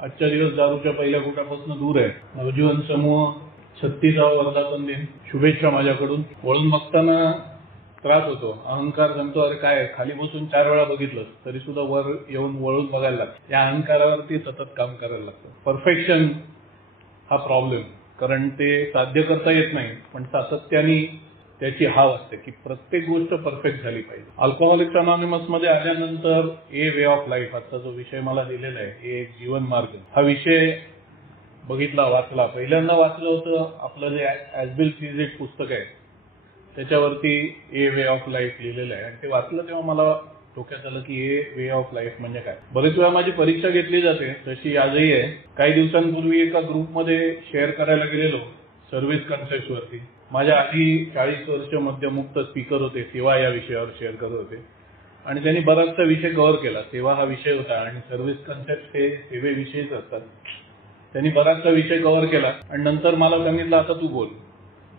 आजच्या दिवस दारूच्या पहिल्या घोटापासून दूर आहे. नवजीवन समूह 36वा वर्धापन दिन. शुभेच्छा माझ्याकडून. वळून बघताना त्रास होतो, अहंकार जमतो. अरे काय, खाली बसून 4 वेळा बघितलं तरी सुद्धा वर येऊन वळून बघायला लागतं. या अहंकारावरती सतत काम करायला लागतं. परफेक्शन हा प्रॉब्लेम, कारण ते साध्य करता येत नाही, पण सातत्याने त्याची हाव असते की प्रत्येक गोष्ट परफेक्ट झाली पाहिजे. अल्कोहोलिक्स अनॉनिमस मध्ये आल्यानंतर वे ऑफ लाईफ, आजचा जो विषय मला दिलेला आहे, एक जीवन मार्ग, हा विषय बघितला, वाचला. पहिल्यांदा वाचलं होतं आपलं जे ॲजबिल फिजिट पुस्तक आहे त्याच्यावरती वे ऑफ लाईफ लिहिलेलं आहे, आणि ते वाचलं तेव्हा मला डोक्यात आलं की वे ऑफ लाईफ म्हणजे काय. बरेच वेळा माझी परीक्षा घेतली जाते, तशी आजही आहे. काही दिवसांपूर्वी एका ग्रुपमध्ये शेअर करायला गेलेलो सर्व्हिस कन्सेप्ट वरती. माझ्या आधी 40 वर्ष मध्यमुक्त स्पीकर होते, सेवा या विषयावर शेअर करत होते, आणि त्यांनी बराचसा विषय कव्हर केला. सेवा हा विषय होता आणि सर्व्हिस कन्सेप्ट हे सेवेविषयीच असतात. त्यांनी बराचसा विषय कव्हर केला आणि नंतर मला सांगितलं आता तू बोल.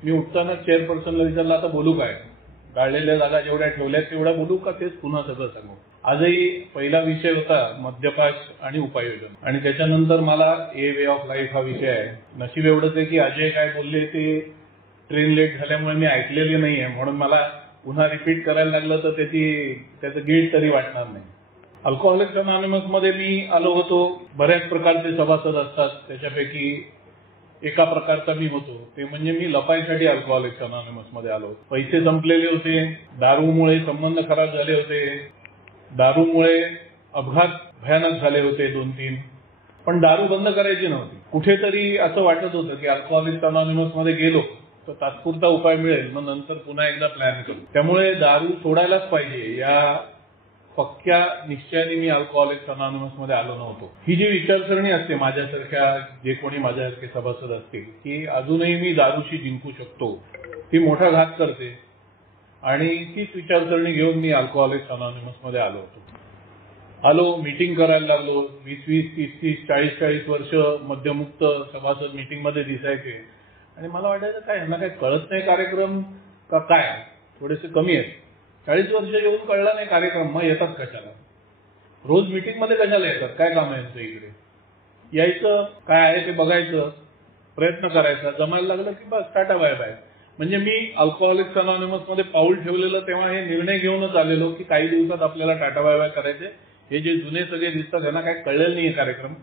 मी उठताना चेअरपर्सनला विचारलं आता बोलू काय, गाळलेल्या जागा जेवढ्या ठेवल्यात तेवढ्या बोलू का तेच पुन्हा सगळं सांगू. आजही पहिला विषय होता मद्यपाश आणि उपाययोजना, आणि त्याच्यानंतर मला वे ऑफ लाईफ हा विषय आहे. नशीब एवढंच आहे की अजय काय बोलले ते ट्रेन लेट झाल्यामुळे मी ऐकलेले नाहीये, म्हणून मला पुन्हा रिपीट करायला लागलं तर त्याचं गिल्ट तरी वाटणार नाही. अल्कोहोलिक्स अनॉनिमस मध्ये मी आलो होतो. बऱ्याच प्रकारचे सभासद असतात, त्याच्यापैकी एका प्रकारचा मी होतो, ते म्हणजे मी लपायसाठी अल्कोहोलिक्स अनॉनिमस मध्ये आलो. पैसे संपलेले होते, दारूमुळे संबंध खराब झाले होते, दारूमुळे अपघात भयानक झाले होते 2-3, पण दारू बंद करायची नव्हती. कुठेतरी असं वाटत होतं की अल्कोहोलिक्स अनॉनिमस मध्ये गेलो तर तात्पुरता उपाय मिळेल, मग नंतर पुन्हा एकदा प्लॅन करू. त्यामुळे दारू सोडायलाच पाहिजे या पक्क्या निश्चयाने मी अल्कोहोलिक्स अनॉनिमस मध्ये आलो नव्हतो. ही जी विचारसरणी असते माझ्यासारख्या, जे कोणी माझ्यासारखे सभासद असतील, की अजूनही मी दारूशी जिंकू शकतो, ती मोठा घात करते, आणि तीच विचारसरणी घेऊन मी अल्कोहोलिक्स अनॉनिमस मध्ये आलो होतो. मीटिंग करायला लागलो. 20-20, 30-30, 40-40 वर्ष मद्यमुक्त सभासद मीटिंग मध्ये दिसायचे, आणि मला वाटायचं काय यांना काही कळत नाही कार्यक्रम का काय, थोडेसे कमी आहेत. 40 वर्ष येऊन कळला नाही कार्यक्रम, मग येतात कशाला, रोज मीटिंग मध्ये कशाला येतात, काय काम आहे यांचं इकडे. यायचं, काय आहे ते बघायचं, प्रयत्न करायचा, जमायला लागलं की बस टाटा बाय बाय. म्हणजे मी अल्कोहोलिक्स अनॉनिमस मध्ये पाऊल ठेवलेलं तेव्हा हे निर्णय घेऊनच आलेलो की काही दिवसात आपल्याला टाटा बाय बाय करायचे. हे जे जुने सगळे दिसतात त्यांना काही कळलेलं नाही कार्यक्रम,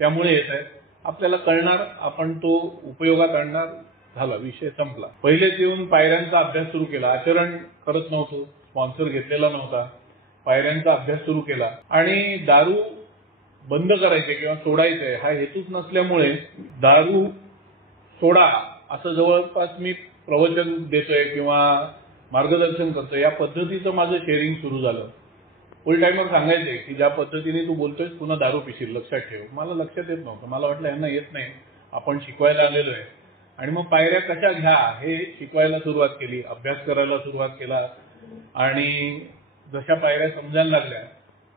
त्यामुळे येत आहे. आपल्याला कळणार, आपण तो उपयोगात आणणार, झाला विषय संपला. पहिलेच येऊन पायऱ्यांचा अभ्यास सुरू केला. आचरण करत नव्हतो, स्पॉन्सर घेतलेला नव्हता, पायऱ्यांचा अभ्यास सुरू केला, आणि दारू बंद करायचे किंवा सोडायचे हा हेतूच नसल्यामुळे दारू सोडा असं जवळपास मी प्रवचन देतोय किंवा मार्गदर्शन करतोय, या पद्धतीचं माझं शेअरिंग सुरू झालं. फुल टाइमर सांगायचे की ज्या पद्धतीने तू बोलतोय पुन्हा दारू पिशील, लक्षात ठेव. मला लक्षात येत नव्हतं. मला वाटलं यांना येत नाही, आपण शिकवायला आलेलो आहे. आणि मग पायऱ्या कशा घ्या हे शिकवायला सुरुवात केली, अभ्यास करायला सुरुवात केला, आणि जशा पायऱ्या समजायला लागल्या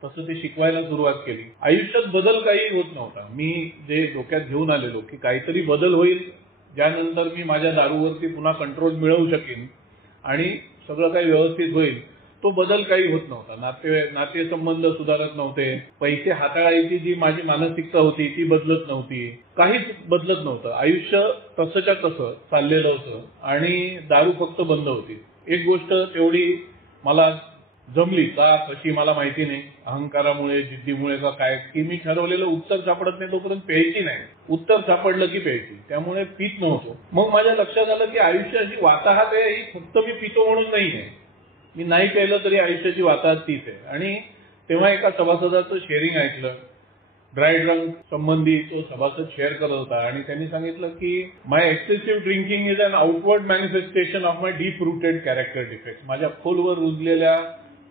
तसं ते शिकवायला सुरुवात केली. आयुष्यात बदल काही होत नव्हता. मी जे डोक्यात घेऊन आलेलो की काहीतरी बदल होईल, ज्यानंतर मी माझ्या दारूवरती पुन्हा कंट्रोल मिळवू शकेन आणि सगळं काही व्यवस्थित होईल, तो बदल काही होत नव्हता. नातेसंबंध सुधारत नव्हते, पैसे हाताळायची जी माझी मानसिकता होती ती बदलत नव्हती, काहीच बदलत नव्हतं. आयुष्य तसंच्या तसं चाललेलं होतं, आणि दारू फक्त बंद होती. एक गोष्ट तेवढी मला जमली का कशी मला माहिती नाही, अहंकारामुळे, जिद्दीमुळे का काय, की मी ठरवलेलं उत्तर सापडत नाही तोपर्यंत प्यायची नाही, उत्तर सापडलं की प्यायची. त्यामुळे पित नव्हतो. मग माझ्या लक्षात आलं की आयुष्याची वाताहत आहे ही फक्त मी पितो म्हणून नाही आहे, मी नाही प्यायलं तरी आयुष्याची वाताहत तीच आहे. आणि तेव्हा एका सभासदाचं शेअरिंग ऐकलं. ड्राय ड्रंक संबंधी तो सभासद शेअर करत होता, आणि त्यांनी सांगितलं की my excessive drinking is an outward manifestation of my deep rooted character defect. माझ्या खोलवर रुजलेल्या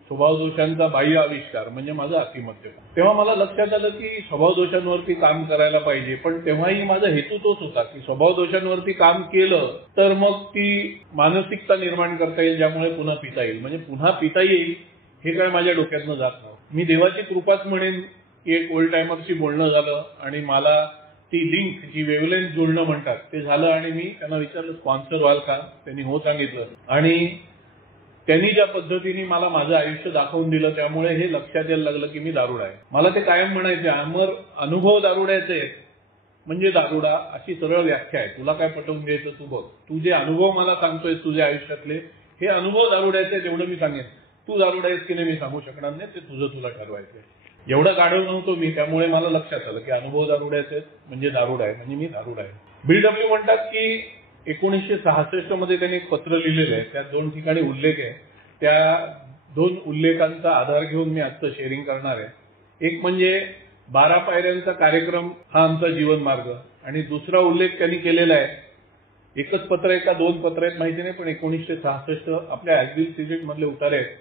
स्वभाव दोषांचा बाह्य आविष्कार म्हणजे माझं अतिमद्यपान. तेव्हा मला लक्षात आलं की स्वभाव दोषांवरती काम करायला पाहिजे, पण तेव्हाही माझा हेतू तोच होता की स्वभाव दोषांवरती काम केलं तर मग ती मानसिकता निर्माण करता येईल ज्यामुळे पुन्हा पिता येईल. म्हणजे पुन्हा पिता येईल हे काय माझ्या डोक्यातनं जात नव्हतं. मी देवाची कृपाच म्हणेन की एक ओल्ड टायमरशी बोलणं झालं, आणि मला ती लिंक जी वेव्हलेंथ जुळणं म्हणतात ते झालं, आणि मी त्यांना विचारलं स्पॉन्सर व्हाल का, त्यांनी हो सांगितलं, आणि त्यांनी ज्या पद्धतीने मला माझं आयुष्य दाखवून दिलं त्यामुळे हे लक्षात यायला लागलं की मी दारुडा आहे. मला ते कायम म्हणायचे, अमर अनुभव दारुड्याचे म्हणजे दारुडा, अशी सरळ व्याख्या आहे. तुला काय पटवून द्यायचं तू बघ. तू जे अनुभव मला सांगतोय तुझ्या आयुष्यातले, हे अनुभव दारुड्याचे तेवढं मी सांगेन. तू दारुडा आहेस की नाही मी सांगू शकणार नाही, ते तुला ठरवायचं. एवढं गाढव नव्हतो मी, त्यामुळे मला लक्षात आलं की अनुभव दारुड्याचे म्हणजे दारुडा आहे, म्हणजे मी दारुडा आहे. BW म्हणतात की 1966 मध्ये त्यांनी एक पत्र लिहिलेलं आहे, त्यात 2 ठिकाणी उल्लेख आहे. त्या 2 उल्लेखांचा आधार घेऊन मी आजचं शेअरिंग करणार आहे. एक म्हणजे 12 पायऱ्यांचा कार्यक्रम हा आमचा जीवन मार्ग, आणि दुसरा उल्लेख त्यांनी केलेला आहे, एकच पत्र आहे का 2 पत्र आहेत माहिती नाही, पण 1966 आपल्या ॲग्री सिरीज मधले उतारे आहेत.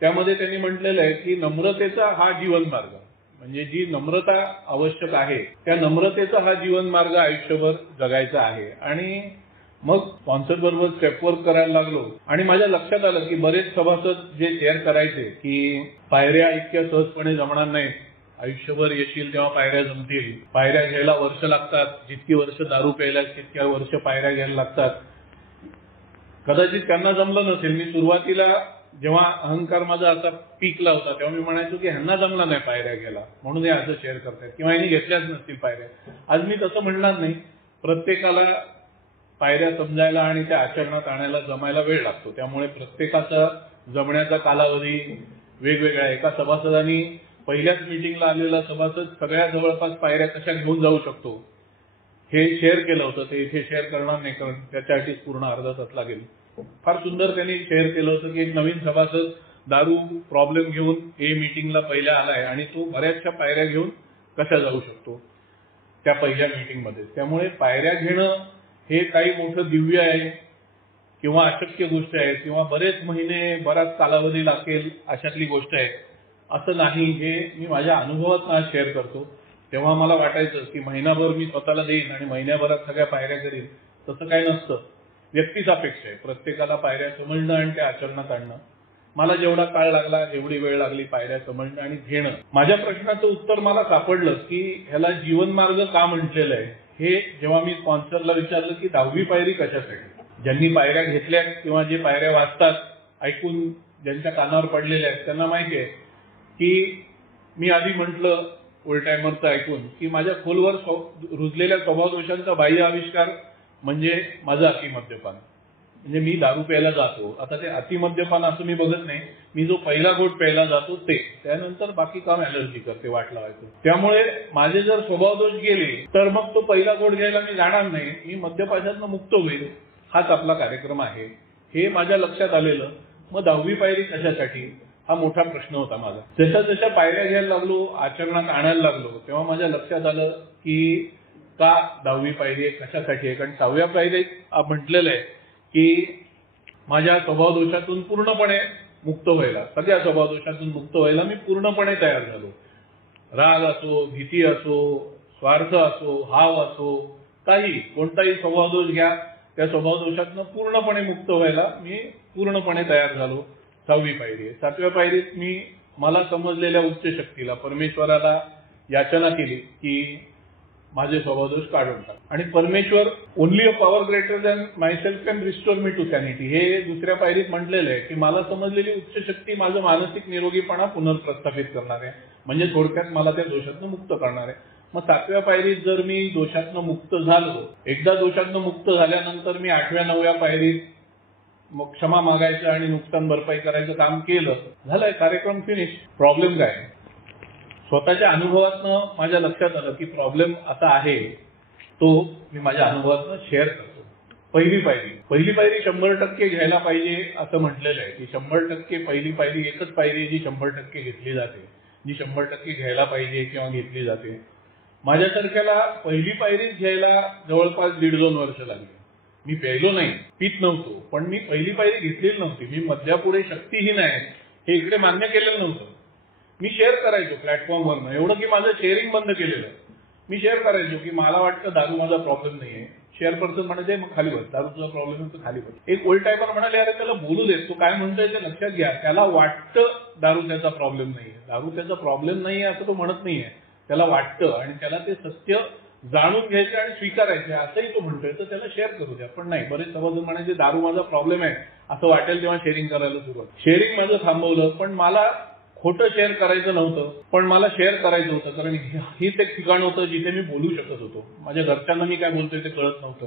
त्यामध्ये त्यांनी म्हटलेलं आहे की नम्रतेचा हा जीवन मार्ग, म्हणजे जी नम्रता आवश्यक आहे त्या नम्रतेचा हा जीवन मार्ग आयुष्यभर जगायचा आहे. आणि मग स्पॉन्सर बरोबर स्टेपवर्क करायला लागलो आणि माझ्या लक्षात आलं की बरेच सभासद जे शेअर करायचे की पायऱ्या इतक्या सहजपणे जमणार नाहीत, आयुष्यभर येशील तेव्हा पायऱ्या जमतील, पायऱ्या घ्यायला वर्ष लागतात, जितकी वर्ष दारू प्यायला तितक्या वर्ष पायऱ्या घ्यायला लागतात. कदाचित त्यांना जमलं नसेल. मी सुरुवातीला जेव्हा अहंकार माझा असा पीकला होता तेव्हा मी म्हणायचो की ह्यांना जमला नाही पायऱ्या घ्यायला म्हणून हे असं शेअर करतायत, किंवा यांनी घेतल्याच नसतील पायऱ्या. आज मी तसं म्हणणार नाही. प्रत्येकाला पायऱ्या समजायला आणि त्या आचरणात आणायला जमायला वेळ लागतो, त्यामुळे प्रत्येकाचा जमण्याचा कालावधी वेगवेगळा आहे. एका सभासदांनी पहिल्याच मीटिंगला आलेला सभासद सगळ्या जवळपास पायऱ्या कशा घेऊन जाऊ शकतो हे शेअर केलं होतं. ते इथे शेअर करणार नाही, कारण त्याच्यासाठी पूर्ण अर्धा तास लागेल. फार सुंदर त्यांनी शेअर केलं होतं की एक नवीन सभासद दारू प्रॉब्लेम घेऊन मीटिंगला पहिल्या आलाय आणि तो बऱ्याचशा पायऱ्या घेऊन कशा जाऊ शकतो त्या पहिल्या मीटिंगमध्ये. त्यामुळे पायऱ्या घेणं हे काही मोठं दिव्य आहे किंवा अशक्य गोष्ट आहे किंवा बरेच महिने बराच कालावधी लागेल अशातली गोष्ट आहे असं नाही. हे मी माझ्या अनुभवात आज शेअर करतो. तेव्हा मला वाटायचं की महिनाभर मी स्वतःला देईन आणि महिन्याभरात सगळ्या पायऱ्या करीन. तसं काही नसतं. व्यक्तीसापेक्ष आहे. प्रत्येकाला पायऱ्या समजणं आणि त्या आचरणात आणणं. मला जेवढा काळ लागला, जेवढी वेळ लागली पायऱ्या समजणं आणि घेणं. माझ्या प्रश्नाचं उत्तर मला सापडलं की ह्याला जीवन मार्ग का म्हटलेलं आहे. हे जेव्हा मी स्पॉन्सरला विचारलं की 10वी पायरी कशासाठी. ज्यांनी पायऱ्या घेतल्या किंवा जे पायऱ्या वाचतात ऐकून ज्यांच्या कानावर पडलेल्या आहेत त्यांना माहिती आहे की मी आधी म्हटलं ओल्ड टायमरचं ऐकून की माझ्या खोलवर रुजलेल्या स्वभाव दोषांचा बाह्य आविष्कार म्हणजे माझं अतिमद्यपान. म्हणजे मी दारू प्यायला जातो, आता ते अतिमद्यपान असं मी बघत नाही. मी जो पहिला घोट प्यायला जातो ते, त्यानंतर बाकी काम ॲलर्जी करते, वाट लावायचं. त्यामुळे माझे जर स्वभाव दोष गेले तर मग तो पहिला घोट घ्यायला मी जाणार नाही, मी मद्यपानातनं मुक्त होईल. हाच आपला कार्यक्रम आहे हे माझ्या लक्षात आलेलं. मग 10वी पायरी कशासाठी हा मोठा प्रश्न होता माझा. जशा जशा पायऱ्या घ्यायला लागलो, आचरणात आणायला लागलो, तेव्हा माझ्या लक्षात आलं की का 10वी पायरी आहे, कशासाठी आहे. कारण 6व्या पायरीत म्हटलेलं आहे की माझ्या स्वभाव दोषातून पूर्णपणे मुक्त व्हायला, सगळ्या स्वभाव दोषातून मुक्त व्हायला मी पूर्णपणे तयार झालो. राग असो, भीती असो, स्वार्थ असो, हाव असो, काही कोणताही स्वभाव दोष घ्या, त्या स्वभाव दोषातून पूर्णपणे मुक्त व्हायला मी पूर्णपणे तयार झालो. 6वी पायरी आहे. 7व्या पायरीत मी मला समजलेल्या उच्च शक्तीला, परमेश्वराला याचना केली की माझे स्वभावदोष काढून टाक. आणि परमेश्वर only a power greater than myself can restore me to sanity हे दुसऱ्या पायरीत म्हटलेलं आहे की मला समजलेली उच्च शक्ती माझं मानसिक निरोगीपणा पुनर्प्रस्थापित करणार आहे. म्हणजे थोडक्यात मला त्या दोषातनं मुक्त करणार आहे. मग 7व्या पायरीत जर मी दोषातनं मुक्त झालो, एकदा दोषातनं मुक्त झाल्यानंतर मी 8व्या 9व्या पायरीत मग क्षमा मागायचं आणि नुकसान भरपाई करायचं काम केलं, झालंय, कार्यक्रम फिनिश. प्रॉब्लेम काय, स्वतःच्या अनुभवातनं माझ्या लक्षात आलं की प्रॉब्लेम असा आहे, तो मी माझ्या अनुभवातनं शेअर करतो. पहिली पायरी 100% घ्यायला पाहिजे असं म्हटलेलं आहे की 100% पहिली पायरी एकच पायरी जी 100% घेतली जाते, जी 100% घ्यायला पाहिजे किंवा घेतली जाते. माझ्यासारख्याला पहिली पायरीच घ्यायला जवळपास 1.5-2 वर्ष लागली. मी प्यायलो नाही, पीत नव्हतो, पण मी पहिली पायरी घेतलेली नव्हती. मी मद्यापुढे शक्तीहीन आहे हे इकडे मान्य केलेलं नव्हतं. मी शेअर करायचो प्लॅटफॉर्मवरनं, एवढं की माझं शेअरिंग बंद केलेलं. मी शेअर करायचो की मला वाटतं दारू माझा प्रॉब्लेम नाहीये. शेअर पर्सन म्हणायचे मग खाली बस, दारू तुझा प्रॉब्लेम आहे तर खाली बस. एक ओल्ड टायमर म्हणाले अरे त्याला बोलू देत, तो काय म्हणतोय ते लक्षात घ्या. त्याला वाटतं दारू त्याचा प्रॉब्लेम नाहीये, दारू त्याचा प्रॉब्लेम नाहीये असं तो म्हणत नाहीये, त्याला वाटतं आणि त्याला ते सत्य जाणून घ्यायचे आणि स्वीकारायचे असंही तो म्हणतोय, तर त्याला शेअर करू द्या. पण नाही, बरेच सभासद म्हणायचे दारू माझा प्रॉब्लेम आहे असं वाटेल तेव्हा शेअरिंग करायला सुरुवात. शेअरिंग माझं थांबवलं, पण मला खोटं शेअर करायचं नव्हतं, पण मला शेअर करायचं होतं, कारण हीच एक ठिकाण होतं जिथे मी बोलू शकत होतो. माझ्या घरच्यांना मी काय बोलतोय ते कळत नव्हतं,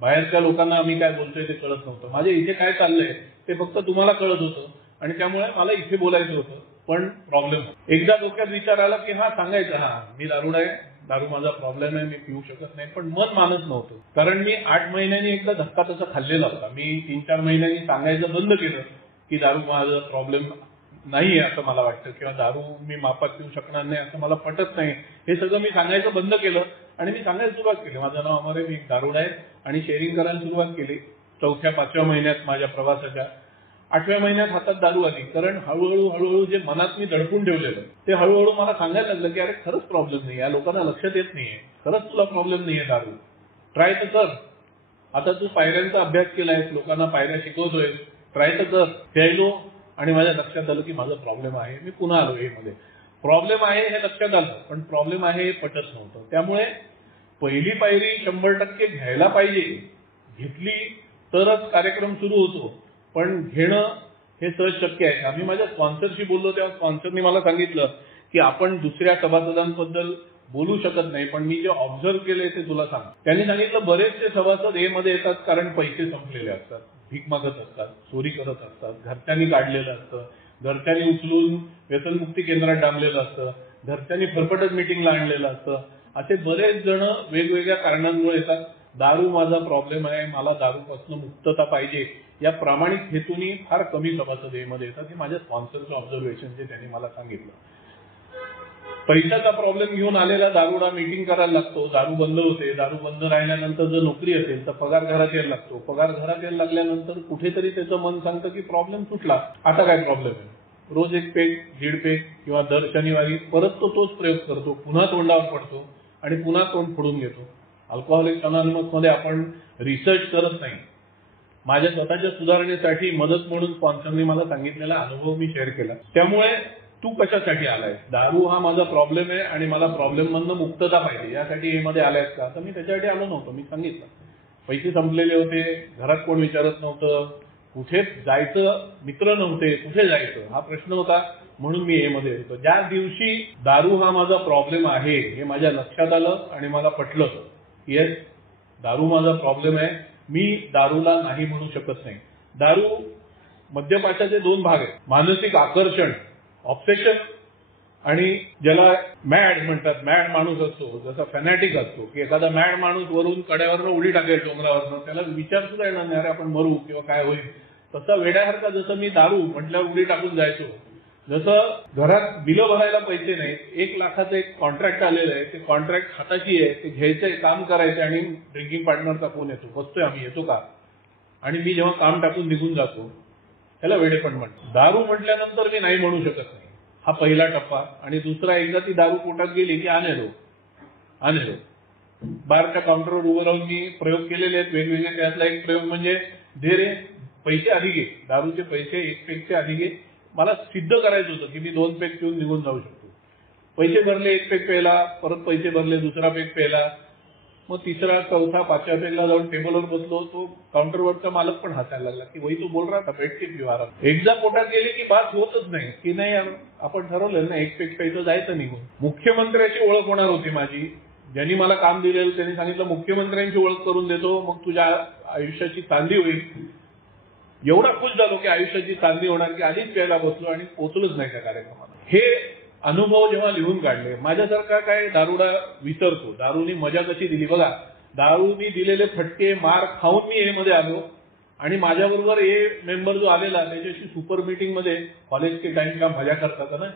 बाहेरच्या लोकांना मी काय बोलतोय ते कळत नव्हतं, माझ्या इथे काय चाललंय ते फक्त तुम्हाला कळत होतं आणि त्यामुळे मला इथे बोलायचं होतं. पण प्रॉब्लेम एकदा डोक्यात विचार आला की हा सांगायचं, हा मी दारुडा आहे, दारू माझा प्रॉब्लेम आहे, मी पिऊ शकत नाही, पण मन मानत नव्हतं. कारण मी 8 महिन्यांनी एकदा धक्का तसा खाल्लेला होता. मी 3-4 महिन्यांनी सांगायचं बंद केलं की दारू माझा प्रॉब्लेम नाहीये असं मला वाटतं, किंवा दारू मी मापात पिऊ शकणार नाही असं मला पटत नाही, हे सगळं मी सांगायचं बंद केलं आणि मी सांगायला सुरुवात केली, माझं नाव अमर आहे, मी दारुडा आहे, आणि शेअरिंग करायला सुरुवात केली. 4-5व्या महिन्यात माझ्या प्रवासाच्या 8व्या महिन्यात हातात दारू आली. कारण हळूहळू जे मनात मी दडपून ठेवलेलं ते हळूहळू मला सांगायला लागलं की अरे खरंच प्रॉब्लेम नाही, या लोकांना लक्षात येत नाहीये, खरंच तुला प्रॉब्लेम नाहीये दारू, ट्राय तर कर. आता तू पायऱ्यांचा अभ्यास केलाय, लोकांना पायऱ्या शिकवतोय, ट्राय तर कर. द्यायलो आणि माझ्या लक्षात आलं की माझा प्रॉब्लेम आहे. मी पुन्हा आलो हे मध्ये, प्रॉब्लेम आहे हे लक्षात आलं, पण प्रॉब्लेम आहे हे पटत नव्हतं. त्यामुळे पहिली पायरी 100% घ्यायला पाहिजे, घेतली तरच कार्यक्रम सुरू होतो, पण घेणं हे सहज शक्य आहे. आम्ही माझ्या स्पॉन्सरशी बोललो तेव्हा स्पॉन्सरनी मला सांगितलं की आपण दुसऱ्या सभासदांबद्दल बोलू शकत नाही, पण मी जे ऑब्झर्व केले ते तुला सांग. त्यांनी सांगितलं बरेचसे सभासद हे मध्ये येतात कारण पैसे संपलेले असतात, भीक मागत असतात, चोरी करत असतात, घरच्यांनी काढलेलं असतं, घरच्यांनी उचलून व्यसनमुक्ती केंद्रात डांबलेलं असतं, घरच्यांनी फरफटच मिटिंगला आणलेलं असतं. असे बरेच जण वेगवेगळ्या कारणांमुळे येतात. दारू माझा प्रॉब्लेम आहे, मला दारूपासून मुक्तता पाहिजे, या प्रामाणिक हेतूनी फार कमी सभासद मध्ये येतात. हे माझ्या स्पॉन्सरचं ऑब्झर्वेशन जे त्यांनी मला सांगितलं. पैशाचा प्रॉब्लेम घेऊन आलेला दारुडा मीटिंग करायला लागतो, दारू बंद होते, दारू बंद राहिल्यानंतर जर नोकरी असेल तर पगार घरात यायला लागतो, पगार घरात यायला लागल्यानंतर कुठेतरी त्याचं मन सांगतं की प्रॉब्लेम सुटला, आता काय प्रॉब्लेम आहे. रोज एक पेक, दीड पेक किंवा दर शनिवारी परत तो तोच प्रयोग करतो, पुन्हा तोंडावर पडतो आणि पुन्हा तोंड फोडून घेतो. अल्कोहोलिक्स अनॉनिमस मध्ये आपण रिसर्च करत नाही. माझ्या स्वतःच्या सुधारणेसाठी मदत म्हणून स्पॉन्सरने मला सांगितलेला अनुभव मी शेअर केला. त्यामुळे तू कशासाठी आलाय, दारू हा माझा प्रॉब्लेम आहे आणि मला प्रॉब्लेम मधनं मुक्तता पाहिजे, यासाठी हे मध्ये आलायस का, तर मी त्याच्यासाठी आलो नव्हतो. मी सांगितलं पैसे संपलेले होते, घरात कोण विचारत नव्हतं, कुठे जायचं, मित्र नव्हते, कुठे जायचं हा प्रश्न होता, म्हणून मी हे मध्ये होतो. ज्या दिवशी दारू हा माझा प्रॉब्लेम आहे हे माझ्या लक्षात आलं आणि मला पटलं, येस दारू माझा प्रॉब्लेम आहे, मी दारूला नाही म्हणू शकत नाही. दारू मद्यपानाचे 2 भाग आहेत, मानसिक आकर्षण ऑब्सेशन आणि ज्याला मॅड म्हणतात. मॅड माणूस असतो, जसा फॅनॅटिक असतो की एखादा मॅड माणूस वरून कड्यावरनं उडी टाकेल डोंगरावरनं, त्याला विचार सुद्धा येणार नाही अरे आपण मरू किंवा काय होईल. तसा वेड्यासारखा जसं मी दारू म्हटल्यावर उडी टाकून जायचो, जसं घरात बिलं भरायला पैसे नाही, 1 लाखाचं एक कॉन्ट्रॅक्ट आलेलं आहे, ते कॉन्ट्रॅक्ट हाताची आहे, ते घ्यायचंय, काम करायचं आणि ड्रिंकिंग पार्टनरचा फोन येतो, बसतोय आम्ही, येतो का, आणि मी जेव्हा काम टाकून निघून जातो, त्याला वेडेपण म्हणतो. दारू म्हटल्यानंतर मी नाही म्हणू शकत नाही, हा पहिला टप्पा. आणि दुसरा, एकदा ती दारू पोटात गेली की आणे लो. बारच्या काउंटरवर उभं राहून मी प्रयोग केलेले आहेत वेगवेगळे. त्यातला एक प्रयोग म्हणजे दे रे पैसे आधी घे, दारूचे पैसे 1 पेकचे आधी घे. मला सिद्ध करायचं होतं की मी 2 पेक पिऊन निघून जाऊ शकतो. पैसे भरले, 1 पेक प्यायला, परत पैसे भरले, दुसरा पेक प्यायला, मग तिसरा, चौथा, 5व्या पेकला जाऊन टेबलवर बसलो. तो काउंटरवरचा मालक पण हसायला लागला की वही तू बोल रहा था, बैठ के पिऊ आराम. एकदा पोटात गेली की बात होतच नाही की नाही आपण ठरवलं ना 1 पेक प्यायचं, जायचं निघून. मुख्यमंत्र्याची ओळख होणार होती माझी, ज्यांनी मला काम दिलेलं त्यांनी सांगितलं मुख्यमंत्र्यांची ओळख करून देतो, मग तुझ्या आयुष्याची चांदी होईल. एवढा खुश झालो की आयुष्याची चांदी होणार की आधीच प्यायला बसलो आणि पोहोचलोच नाही त्या कार्यक्रमाला. हे अनुभव जेव्हा लिहून काढले, माझ्यासारखा काय दारुडा विसरतो, दारूनी मजा कशी दिली बघा. दारूनी दिलेले फटके मार खाऊन मी हे मध्ये आलो आणि माझ्याबरोबर हे मेंबर जो आलेला त्याच्याशी सुपर मीटिंग मध्ये कॉलेज के टाइम का मजा करतात ना,